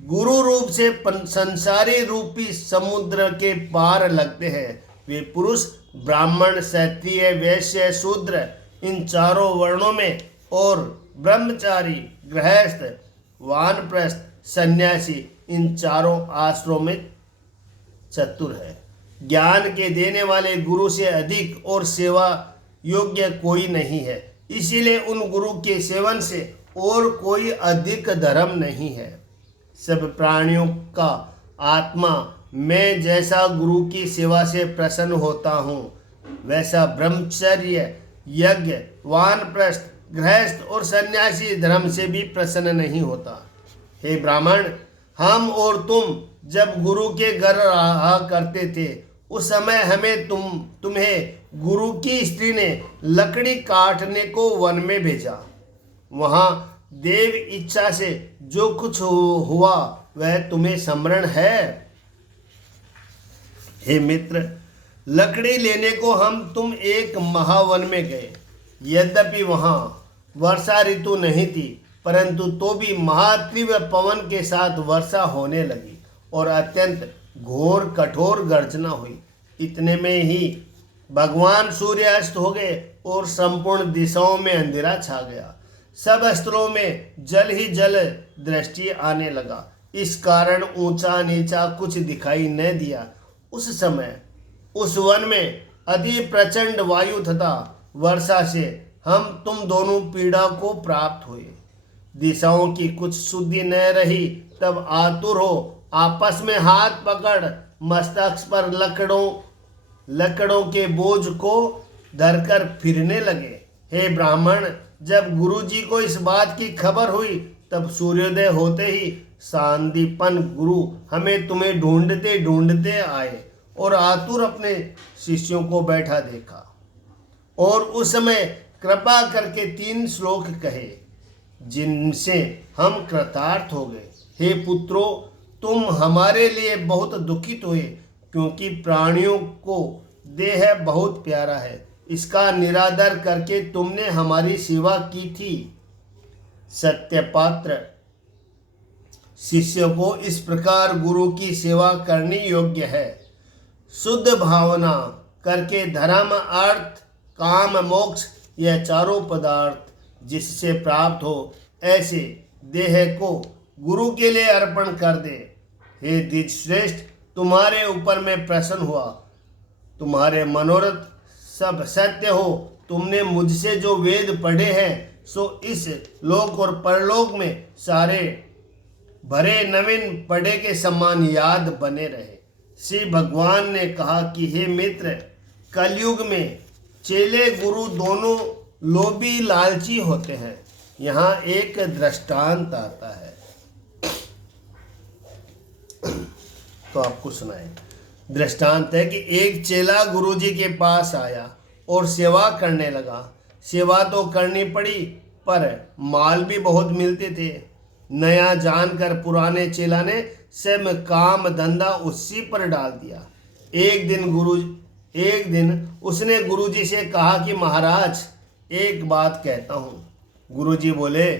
गुरु रूप से संसारी रूपी समुद्र के पार लगते हैं, वे पुरुष ब्राह्मण, क्षत्रिय, वैश्य, शूद्र इन चारों वर्णों में और ब्रह्मचारी, गृहस्थ, वानप्रस्थ, सन्यासी इन चारों आश्रमों में चतुर है। ज्ञान के देने वाले गुरु से अधिक और सेवा योग्य कोई नहीं है। इसीलिए उन गुरु के सेवन से और कोई अधिक धर्म नहीं है। सब प्राणियों का आत्मा मैं जैसा गुरु की सेवा से प्रसन्न होता हूँ, वैसा ब्रह्मचर्य, यज्ञ, वानप्रस्थ, गृहस्थ और सन्यासी धर्म से भी प्रसन्न नहीं होता। हे ब्राह्मण, हम और तुम जब गुरु के घर रहा करते थे, उस समय हमें तुम्हें गुरु की स्त्री ने लकड़ी काटने को वन में भेजा। वहाँ देव इच्छा से जो कुछ हुआ वह तुम्हें स्मरण है? हे मित्र, लकड़ी लेने को तुम एक महावन में गए। यद्यपि वहाँ वर्षा ऋतु नहीं थी, परंतु तो भी महातीव्र पवन के साथ वर्षा होने लगी और अत्यंत घोर कठोर गर्जना हुई। इतने में ही भगवान सूर्य अस्त हो गए और संपूर्ण दिशाओं में अंधेरा छा गया। सब स्थलों में जल ही जल दृष्टि आने लगा। इस कारण ऊंचा नीचा कुछ दिखाई न दिया। उस समय उस वन में अति प्रचंड वायु तथा वर्षा से तुम दोनों पीड़ा को प्राप्त हुए। दिशाओं की कुछ शुद्धि न रही, तब आतुर हो आपस में हाथ पकड़ मस्तक पर लकड़ों के बोझ को धरकर फिरने लगे। हे ब्राह्मण, जब गुरुजी को इस बात की खबर हुई, तब सूर्योदय होते ही सांदीपन गुरु हमें तुम्हें ढूंढते ढूंढते आए और आतुर अपने शिष्यों को बैठा देखा और उस समय कृपा करके 3 श्लोक कहे, जिनसे हम कृतार्थ हो गए। हे पुत्रों, तुम हमारे लिए बहुत दुखित हुए, क्योंकि प्राणियों को देह बहुत प्यारा है, इसका निरादर करके तुमने हमारी सेवा की थी। सत्यपात्र शिष्य को इस प्रकार गुरु की सेवा करनी योग्य है। शुद्ध भावना करके धर्म, अर्थ, काम, मोक्ष यह चारों पदार्थ जिससे प्राप्त हो, ऐसे देह को गुरु के लिए अर्पण कर दे। हे द्विजश्रेष्ठ, तुम्हारे ऊपर मैं प्रसन्न हुआ, तुम्हारे मनोरथ सब सत्य हो। तुमने मुझसे जो वेद पढ़े हैं, सो इस लोक और परलोक में सारे भरे नवीन पढ़े के समान याद बने रहे। श्री भगवान ने कहा कि हे मित्र, कलयुग में चेले गुरु दोनों लोभी लालची होते हैं। यहाँ एक दृष्टांत आता है, तो आपको सुनाए। दृष्टांत है कि एक चेला गुरुजी के पास आया और सेवा करने लगा। सेवा तो करनी पड़ी, पर माल भी बहुत मिलते थे। नया जानकर पुराने चेला ने सब काम धंधा उसी पर डाल दिया। एक दिन उसने गुरुजी से कहा कि महाराज, एक बात कहता हूँ। गुरुजी बोले,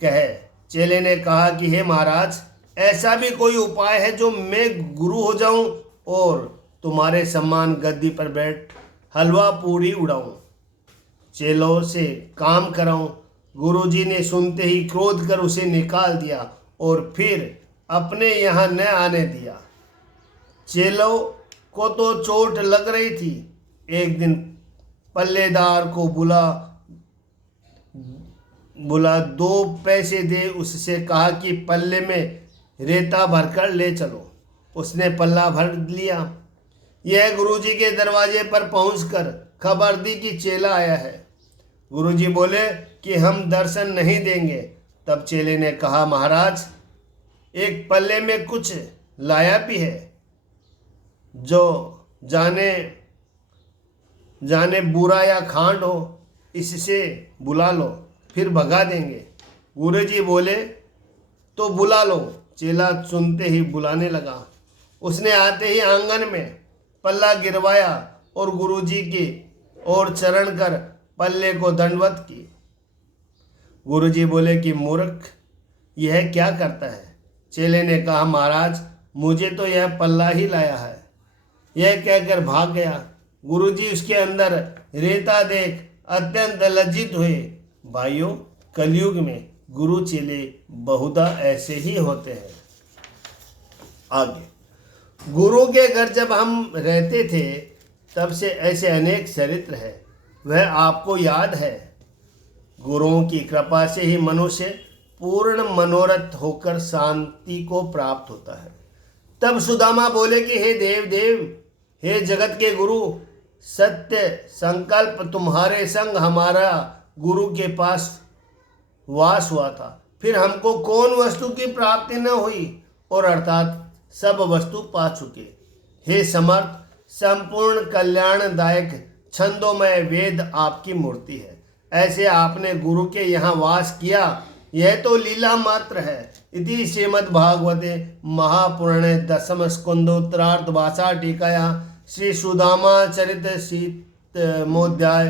कहे। चेले ने कहा कि हे महाराज, ऐसा भी कोई उपाय है जो मैं गुरु हो जाऊं और तुम्हारे सम्मान गद्दी पर बैठ हलवा पूरी उड़ाऊं, चेलों से काम कराऊं। गुरुजी ने सुनते ही क्रोध कर उसे निकाल दिया और फिर अपने यहाँ न आने दिया। चेलों को तो चोट लग रही थी। एक दिन पल्लेदार को बुला 2 पैसे दे उससे कहा कि पल्ले में रेता भरकर ले चलो। उसने पल्ला भर लिया। यह गुरुजी के दरवाजे पर पहुंचकर खबर दी कि चेला आया है। गुरुजी बोले कि हम दर्शन नहीं देंगे। तब चेले ने कहा, महाराज, एक पल्ले में कुछ लाया भी है, जो जाने बुरा या खांड हो, इससे बुला लो, फिर भगा देंगे। गुरुजी बोले, तो बुला लो। चेला सुनते ही बुलाने लगा। उसने आते ही आंगन में पल्ला गिरवाया और गुरुजी की ओर चरण कर पल्ले को दंडवत की। गुरुजी बोले कि मूर्ख, यह क्या करता है? चेले ने कहा, महाराज, मुझे तो यह पल्ला ही लाया है। यह कहकर भाग गया। गुरुजी उसके अंदर रेता देख अत्यंत लज्जित हुए। भाइयों, कलयुग में गुरु चेले बहुधा ऐसे ही होते हैं। आगे, गुरु के घर जब हम रहते थे, तब से ऐसे अनेक चरित्र हैं, वह आपको याद है। गुरुओं की कृपा से ही मनुष्य पूर्ण मनोरथ होकर शांति को प्राप्त होता है। तब सुदामा बोले कि हे देव, हे जगत के गुरु, सत्य संकल्प तुम्हारे संग हमारा गुरु के पास वास हुआ था, फिर हमको कौन वस्तु की प्राप्ति न हुई, और अर्थात सब वस्तु पा चुके। हे समर्थ, संपूर्ण कल्याणदायक छंदोमय वेद आपकी मूर्ति है। ऐसे आपने गुरु के यहाँ वास किया, यह तो लीला मात्र है। इति श्रीमद्भागवते महापुराणे 10 स्कंदोत्तरार्ध भाषा टीकाया श्री सुदामा चरित शीतमोध्याय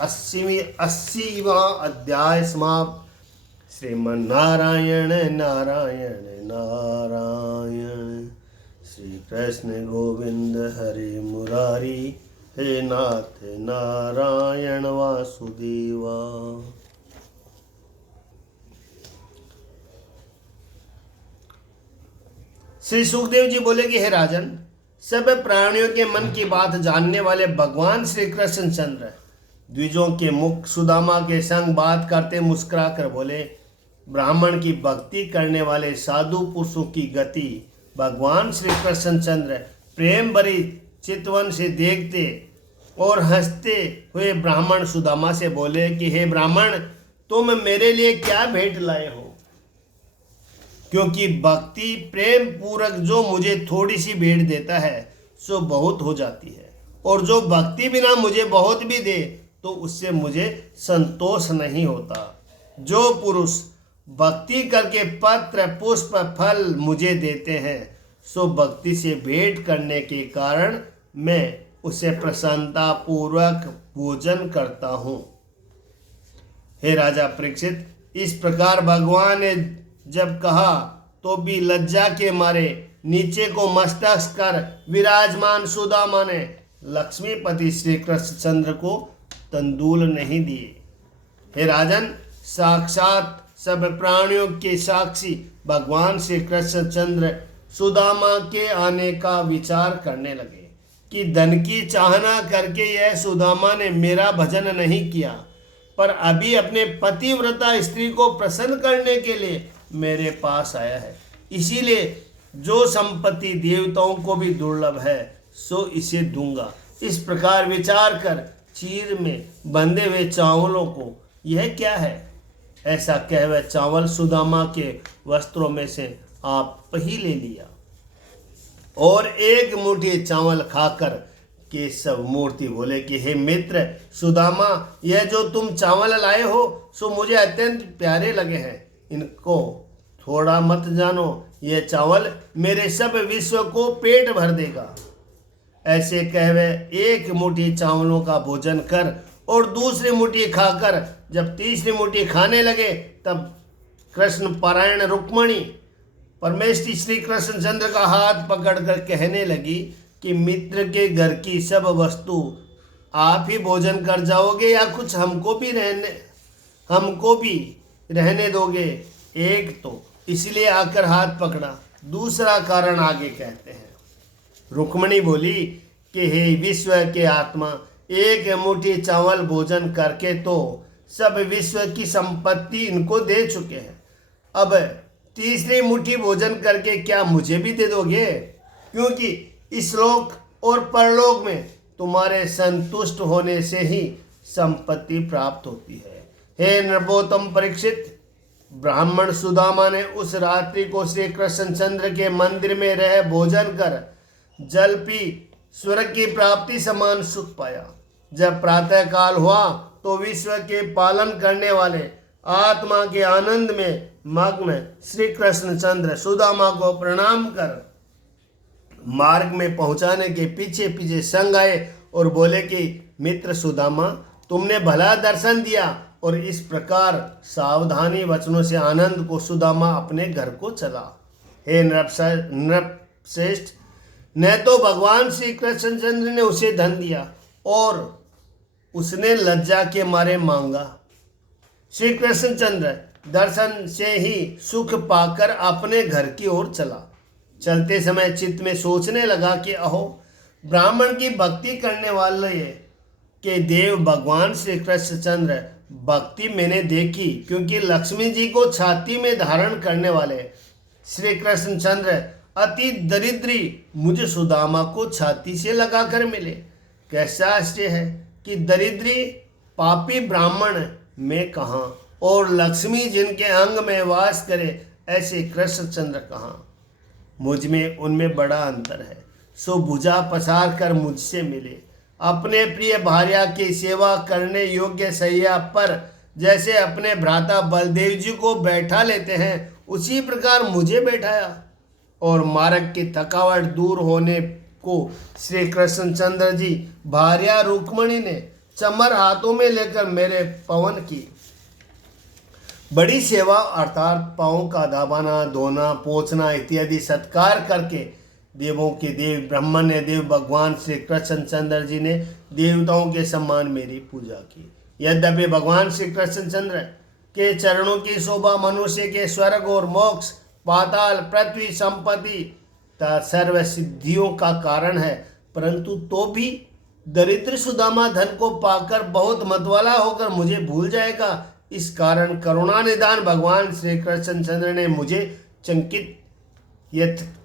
80वां अध्याय समाप्त। श्रीमन्नारायण नारायण नारायण। श्री कृष्ण गोविंद हरि मुरारी, हे नाथ नारायण वासुदेवा। श्री सुखदेव जी बोले कि हे राजन, सब प्राणियों के मन की बात जानने वाले भगवान श्री कृष्ण चंद्र द्विजों के मुख सुदामा के संग बात करते मुस्कुरा कर बोले, ब्राह्मण की भक्ति करने वाले साधु पुरुषों की गति भगवान श्री कृष्णचंद्र प्रेम भरी चितवन से देखते और हंसते हुए ब्राह्मण सुदामा से बोले कि हे ब्राह्मण, तुम मेरे लिए क्या भेंट लाए हो? क्योंकि भक्ति प्रेम पूर्वक जो मुझे थोड़ी सी भेंट देता है सो बहुत हो जाती है, और जो भक्ति बिना मुझे बहुत भी दे तो उससे मुझे संतोष नहीं होता। जो पुरुष भक्ति करके पत्र पुष्प फल मुझे देते हैं सो भक्ति से भेंट करने के कारण मैं उसे प्रसन्नता पूर्वक भोजन करता हूँ। हे राजा परीक्षित, इस प्रकार भगवान ने जब कहा तो भी लज्जा के मारे नीचे को मस्तक कर विराजमान सुदामा ने लक्ष्मीपति श्री कृष्णचंद्र को तंदूल नहीं दिए। हे राजन, साक्षात सब प्राणियों के साक्षी भगवान श्री कृष्णचंद्र सुदामा के आने का विचार करने लगे कि धन की चाहना करके यह सुदामा ने मेरा भजन नहीं किया, पर अभी अपने पतिव्रता स्त्री को प्रसन्न करने के लिए मेरे पास आया है। इसीलिए जो संपत्ति देवताओं को भी दुर्लभ है सो इसे दूंगा। इस प्रकार विचार कर चीर में बंधे हुए चावलों को, यह क्या है, ऐसा कह वह चावल सुदामा के वस्त्रों में से आप ही ले लिया और एक मुट्ठी चावल खाकर केशव मूर्ति बोले कि हे मित्र सुदामा, यह जो तुम चावल लाए हो सो मुझे अत्यंत प्यारे लगे हैं। इनको थोड़ा मत जानो, यह चावल मेरे सब विश्व को पेट भर देगा। ऐसे कह वह एक मुट्ठी चावलों का भोजन कर और दूसरी मुट्ठी खाकर जब तीसरी मुट्ठी खाने लगे तब कृष्ण पारायण रुक्मणी परमेष्ठी श्री कृष्णचंद्र का हाथ पकड़कर कहने लगी कि मित्र के घर की सब वस्तु आप ही भोजन कर जाओगे या कुछ हमको भी रहने दोगे? एक तो इसलिए आकर हाथ पकड़ा, दूसरा कारण आगे कहते हैं। रुक्मणी बोली कि हे विश्व के आत्मा, एक मुट्ठी चावल भोजन करके तो सब विश्व की संपत्ति इनको दे चुके हैं, अब तीसरी मुट्ठी भोजन करके क्या मुझे भी दे दोगे? क्योंकि इस लोक और परलोक में तुम्हारे संतुष्ट होने से ही संपत्ति प्राप्त होती है। हे नृपोत्तम परीक्षित, ब्राह्मण सुदामा ने उस रात्रि को श्री कृष्णचंद्र के मंदिर में रह भोजन कर जल पी स्वर्ग की प्राप्ति समान सुख पाया। जब प्रातः काल हुआ तो विश्व के पालन करने वाले आत्मा के आनंद में मग्न श्री कृष्णचंद्र सुदामा को प्रणाम कर मार्ग में पहुंचाने के पीछे पीछे संग आए और बोले कि मित्र सुदामा, तुमने भला दर्शन दिया। और इस प्रकार सावधानी वचनों से आनंद को सुदामा अपने घर को चला। हे नृपश्रेष्ठ, न तो भगवान श्री कृष्णचंद्र ने उसे धन दिया और उसने लज्जा के मारे मांगा। श्री कृष्णचंद्र दर्शन से ही सुख पाकर अपने घर की ओर चला। चलते समय चित्त में सोचने लगा कि अहो, ब्राह्मण की भक्ति करने वाले के देव भगवान श्री कृष्णचंद्र भक्ति मैंने देखी, क्योंकि लक्ष्मी जी को छाती में धारण करने वाले श्री कृष्णचंद्र अति दरिद्री मुझे सुदामा को छाती से लगाकर मिले। कैसा आश्चर्य है कि दरिद्री पापी ब्राह्मण में कहाँ और लक्ष्मी जिनके अंग में वास करे ऐसे कृष्णचंद्र कहाँ। मुझ में उनमें बड़ा अंतर है। सो भुजा पसार कर मुझसे मिले। अपने प्रिय भार्या की सेवा करने योग्य सैया पर जैसे अपने भ्राता बलदेव जी को बैठा लेते हैं उसी प्रकार मुझे बैठाया और मार्ग की थकावट दूर होने को श्री कृष्णचंद्र जी भार्या रुक्मणी ने चमर हाथों में लेकर मेरे पवन की बड़ी सेवा अर्थात पाँव का दबाना, धोना, पोंछना इत्यादि सत्कार करके देवों के देव ब्रह्मण्य देव भगवान श्री कृष्णचंद्र जी ने देवताओं के सम्मान मेरी पूजा की। यद्यपि भगवान श्री कृष्णचंद्र के चरणों की शोभा मनुष्य के स्वर्ग और मोक्ष, पाताल, पृथ्वी, संपत्ति सर्व सिद्धियों का कारण है, परंतु तो भी दरिद्र सुदामा धन को पाकर बहुत मतवाला होकर मुझे भूल जाएगा, इस कारण करुणानिधान भगवान श्री कृष्णचंद्र ने मुझे चंकित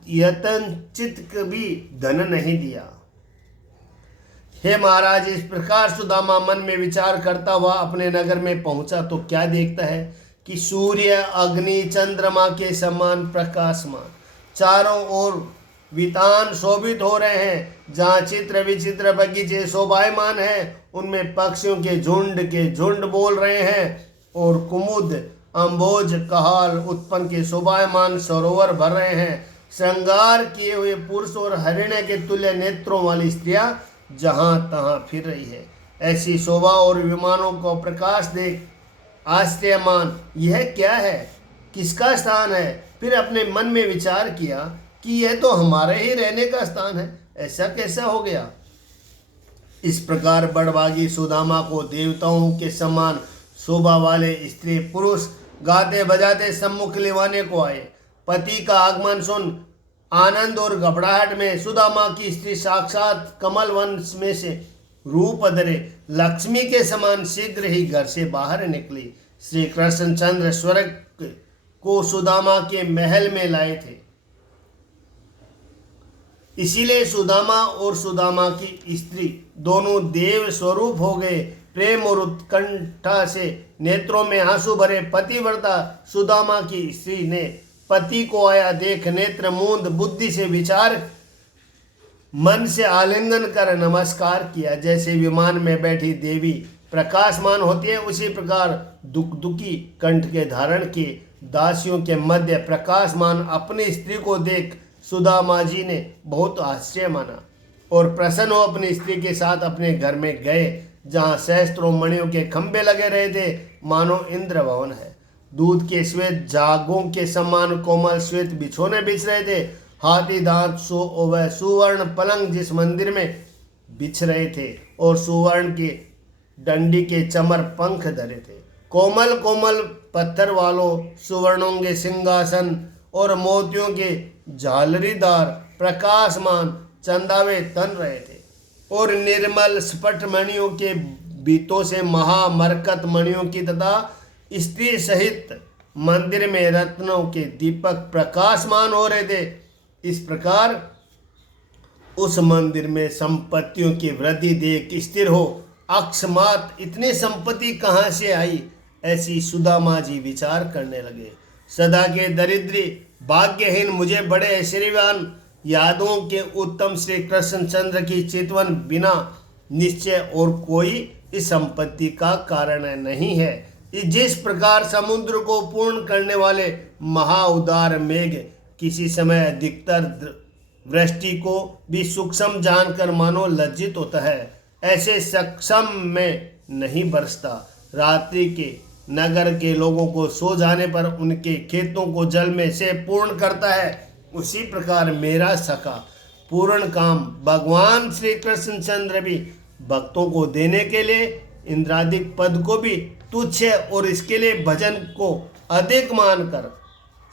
यथंचित भी धन नहीं दिया। हे महाराज, इस प्रकार सुदामा मन में विचार करता हुआ अपने नगर में पहुंचा तो क्या देखता है कि सूर्य अग्नि चंद्रमा के समान प्रकाशमान चारों ओर वितान शोभित हो रहे हैं। जहाँ चित्र विचित्र बगीचे शोभायमान हैं, उनमें पक्षियों के झुंड बोल रहे हैं और कुमुद अम्बोज कहाल उत्पन्न के शोभायमान सरोवर भर रहे हैं। श्रृंगार किए हुए पुरुष और हरिण्य के तुल्य नेत्रों वाली स्त्रियां जहां तहां फिर रही है। ऐसी शोभा और विमानों को प्रकाश देख आश्चर्यमान यह क्या है, किसका स्थान है। फिर अपने मन में विचार किया कि यह तो हमारे ही रहने का स्थान है, ऐसा कैसा हो गया। इस प्रकार बड़भागी सुदामा को देवताओं के समान शोभा वाले स्त्री पुरुष गाते बजाते सम्मुख लेवाने को आए। पति का आगमन सुन आनंद और घबराहट में सुदामा की स्त्री साक्षात कमल वंश में से रूप धरे लक्ष्मी के समान शीघ्र ही घर से बाहर निकली। श्री कृष्णचंद्र स्वर्ग को सुदामा के महल में लाए थे, इसीलिए सुदामा और सुदामा की स्त्री दोनों देव स्वरूप हो गए। प्रेम और उत्कंठा से नेत्रों में आंसू भरे पतिव्रता सुदामा की स्त्री ने पति को आया देख नेत्र मूंद बुद्धि से विचार मन से आलिंगन कर नमस्कार किया। जैसे विमान में बैठी देवी प्रकाशमान होती है, उसी प्रकार दुखी कंठ के धारण के दासियों के मध्य प्रकाशमान अपनी स्त्री को देख सुदामा जी ने बहुत आश्चर्य माना और प्रसन्न हो अपनी स्त्री के साथ अपने घर में गए, जहाँ सहस्त्रों मणियों के खंभे लगे रहे थे, मानो इंद्र भवन है। दूध के श्वेत जागों के समान कोमल श्वेत बिछोने बिछ रहे थे। हाथी दांत वह सुवर्ण पलंग जिस मंदिर में बिछ रहे थे और सुवर्ण की डंडी के चमर पंख धरे थे। कोमल कोमल पत्थर वालों सुवर्णों के सिंहासन और मोतियों के झालरीदार प्रकाशमान चंदावे तन रहे थे और निर्मल स्फट मणियों के बीतों से महामरकत मणियों की तथा स्त्री सहित मंदिर में रत्नों के दीपक प्रकाशमान हो रहे थे। इस प्रकार उस मंदिर में संपत्तियों की वृद्धि देख स्थिर हो अकस्मात इतनी संपत्ति कहाँ से आई, ऐसी सुदामा जी विचार करने लगे। सदा के दरिद्री भाग्यहीन मुझे बड़े ऐश्वर्यवान यादों के उत्तम श्री कृष्णचंद्र की चितवन बिना निश्चय और कोई इस संपत्ति का कारण नहीं है। जिस प्रकार समुद्र को पूर्ण करने वाले महाउदार मेघ किसी समय अधिकतर वृष्टि को भी सूक्ष्म जानकर मानो लज्जित होता है, ऐसे सक्षम में नहीं बरसता। रात्रि के नगर के लोगों को सो जाने पर उनके खेतों को जल में से पूर्ण करता है, उसी प्रकार मेरा सखा पूर्ण काम भगवान श्री कृष्णचंद्र भी भक्तों को देने के लिए इंद्रादिक पद को भी तुच्छ है और इसके लिए भजन को अधिक मानकर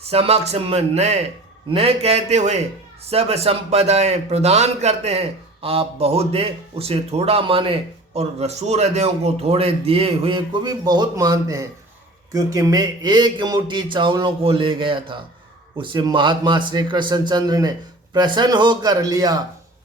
समक्ष में न कहते हुए सब संपदाएं प्रदान करते हैं। आप बहुत दे उसे थोड़ा माने और रसूल हृदयों को थोड़े दिए हुए को भी बहुत मानते हैं। क्योंकि मैं एक मुट्ठी चावलों को ले गया था, उसे महात्मा श्री कृष्णचंद्र ने प्रसन्न होकर लिया।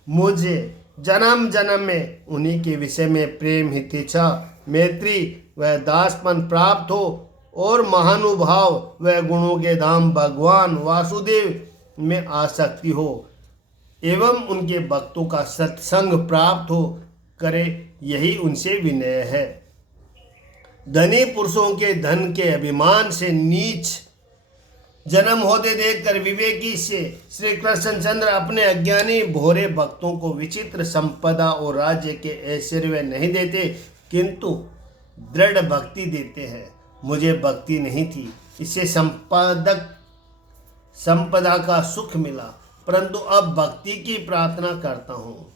मुझे जन्म जन्म में उन्हीं के विषय में प्रेम हितेच्छा मैत्री वह दासपन प्राप्त हो और महानुभाव वह गुणों के धाम भगवान वासुदेव में आसक्ति हो एवं उनके भक्तों का सत्संग प्राप्त हो करे, यही उनसे विनय है। धनी पुरुषों के धन के अभिमान से नीच जन्म होते देखकर विवेकी से श्री कृष्णचंद्र अपने अज्ञानी भोरे भक्तों को विचित्र संपदा और राज्य के ऐश्वर्य नहीं देते, किंतु दृढ़ भक्ति देते हैं। मुझे भक्ति नहीं थी, इससे संपदा का सुख मिला, परंतु अब भक्ति की प्रार्थना करता हूँ।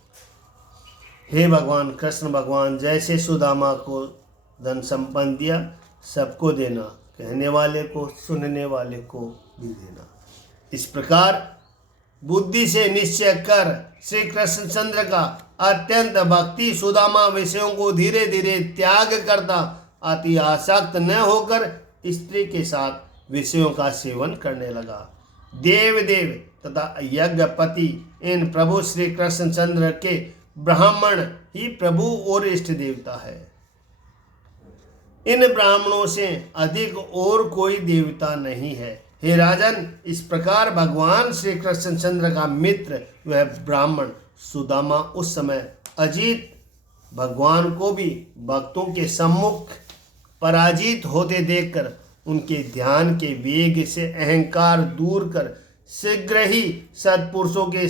हे भगवान कृष्ण भगवान, जैसे सुदामा को धन संपन्न दिया, सबको देना, कहने वाले को सुनने वाले को भी देना। इस प्रकार बुद्धि से निश्चय कर श्री कृष्णचंद्र का अत्यंत भक्ति सुदामा विषयों को धीरे धीरे त्याग करता अति आसक्त न होकर स्त्री के साथ विषयों का सेवन करने लगा। देव तथा यज्ञपति इन प्रभु श्री कृष्णचंद्र के ब्राह्मण ही प्रभु और इष्ट देवता है। इन ब्राह्मणों से अधिक और कोई देवता नहीं है। हे राजन, इस प्रकार भगवान श्री कृष्णचंद्र का मित्र वह ब्राह्मण सुदामा उस समय अजीत भगवान को भी भक्तों के सम्मुख पराजित होते देखकर उनके ध्यान के वेग से अहंकार दूर कर शीघ्र ही सत्पुरुषों के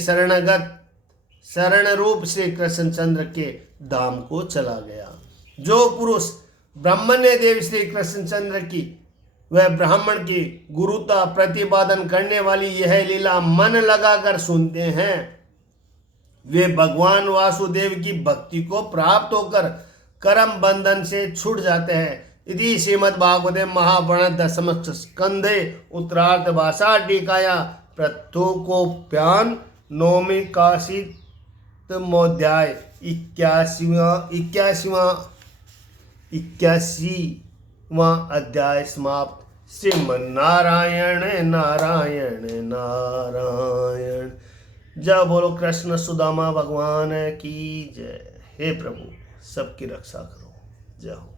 शरण रूप श्री कृष्णचंद्र के धाम को चला गया। जो पुरुष ब्रह्मण्य देव श्री कृष्णचंद्र की वह ब्राह्मण की गुरुता प्रतिपादन करने वाली यह लीला मन लगाकर सुनते हैं, वे भगवान वासुदेव की भक्ति को प्राप्त होकर कर्म बंधन से छूट जाते हैं। इति श्रीमद्भागवते महापुराणे दशम स्कंधे उत्तरार्ध भाषा टीकाया प्रथोकोप्यान नौमी काशितमोध्याय 81वां अध्याय समाप्त। श्रीमन्नारायण नारायण नारायण। जय बोलो कृष्ण सुदामा भगवान की जय। हे प्रभु, सबकी रक्षा करो। जय हो।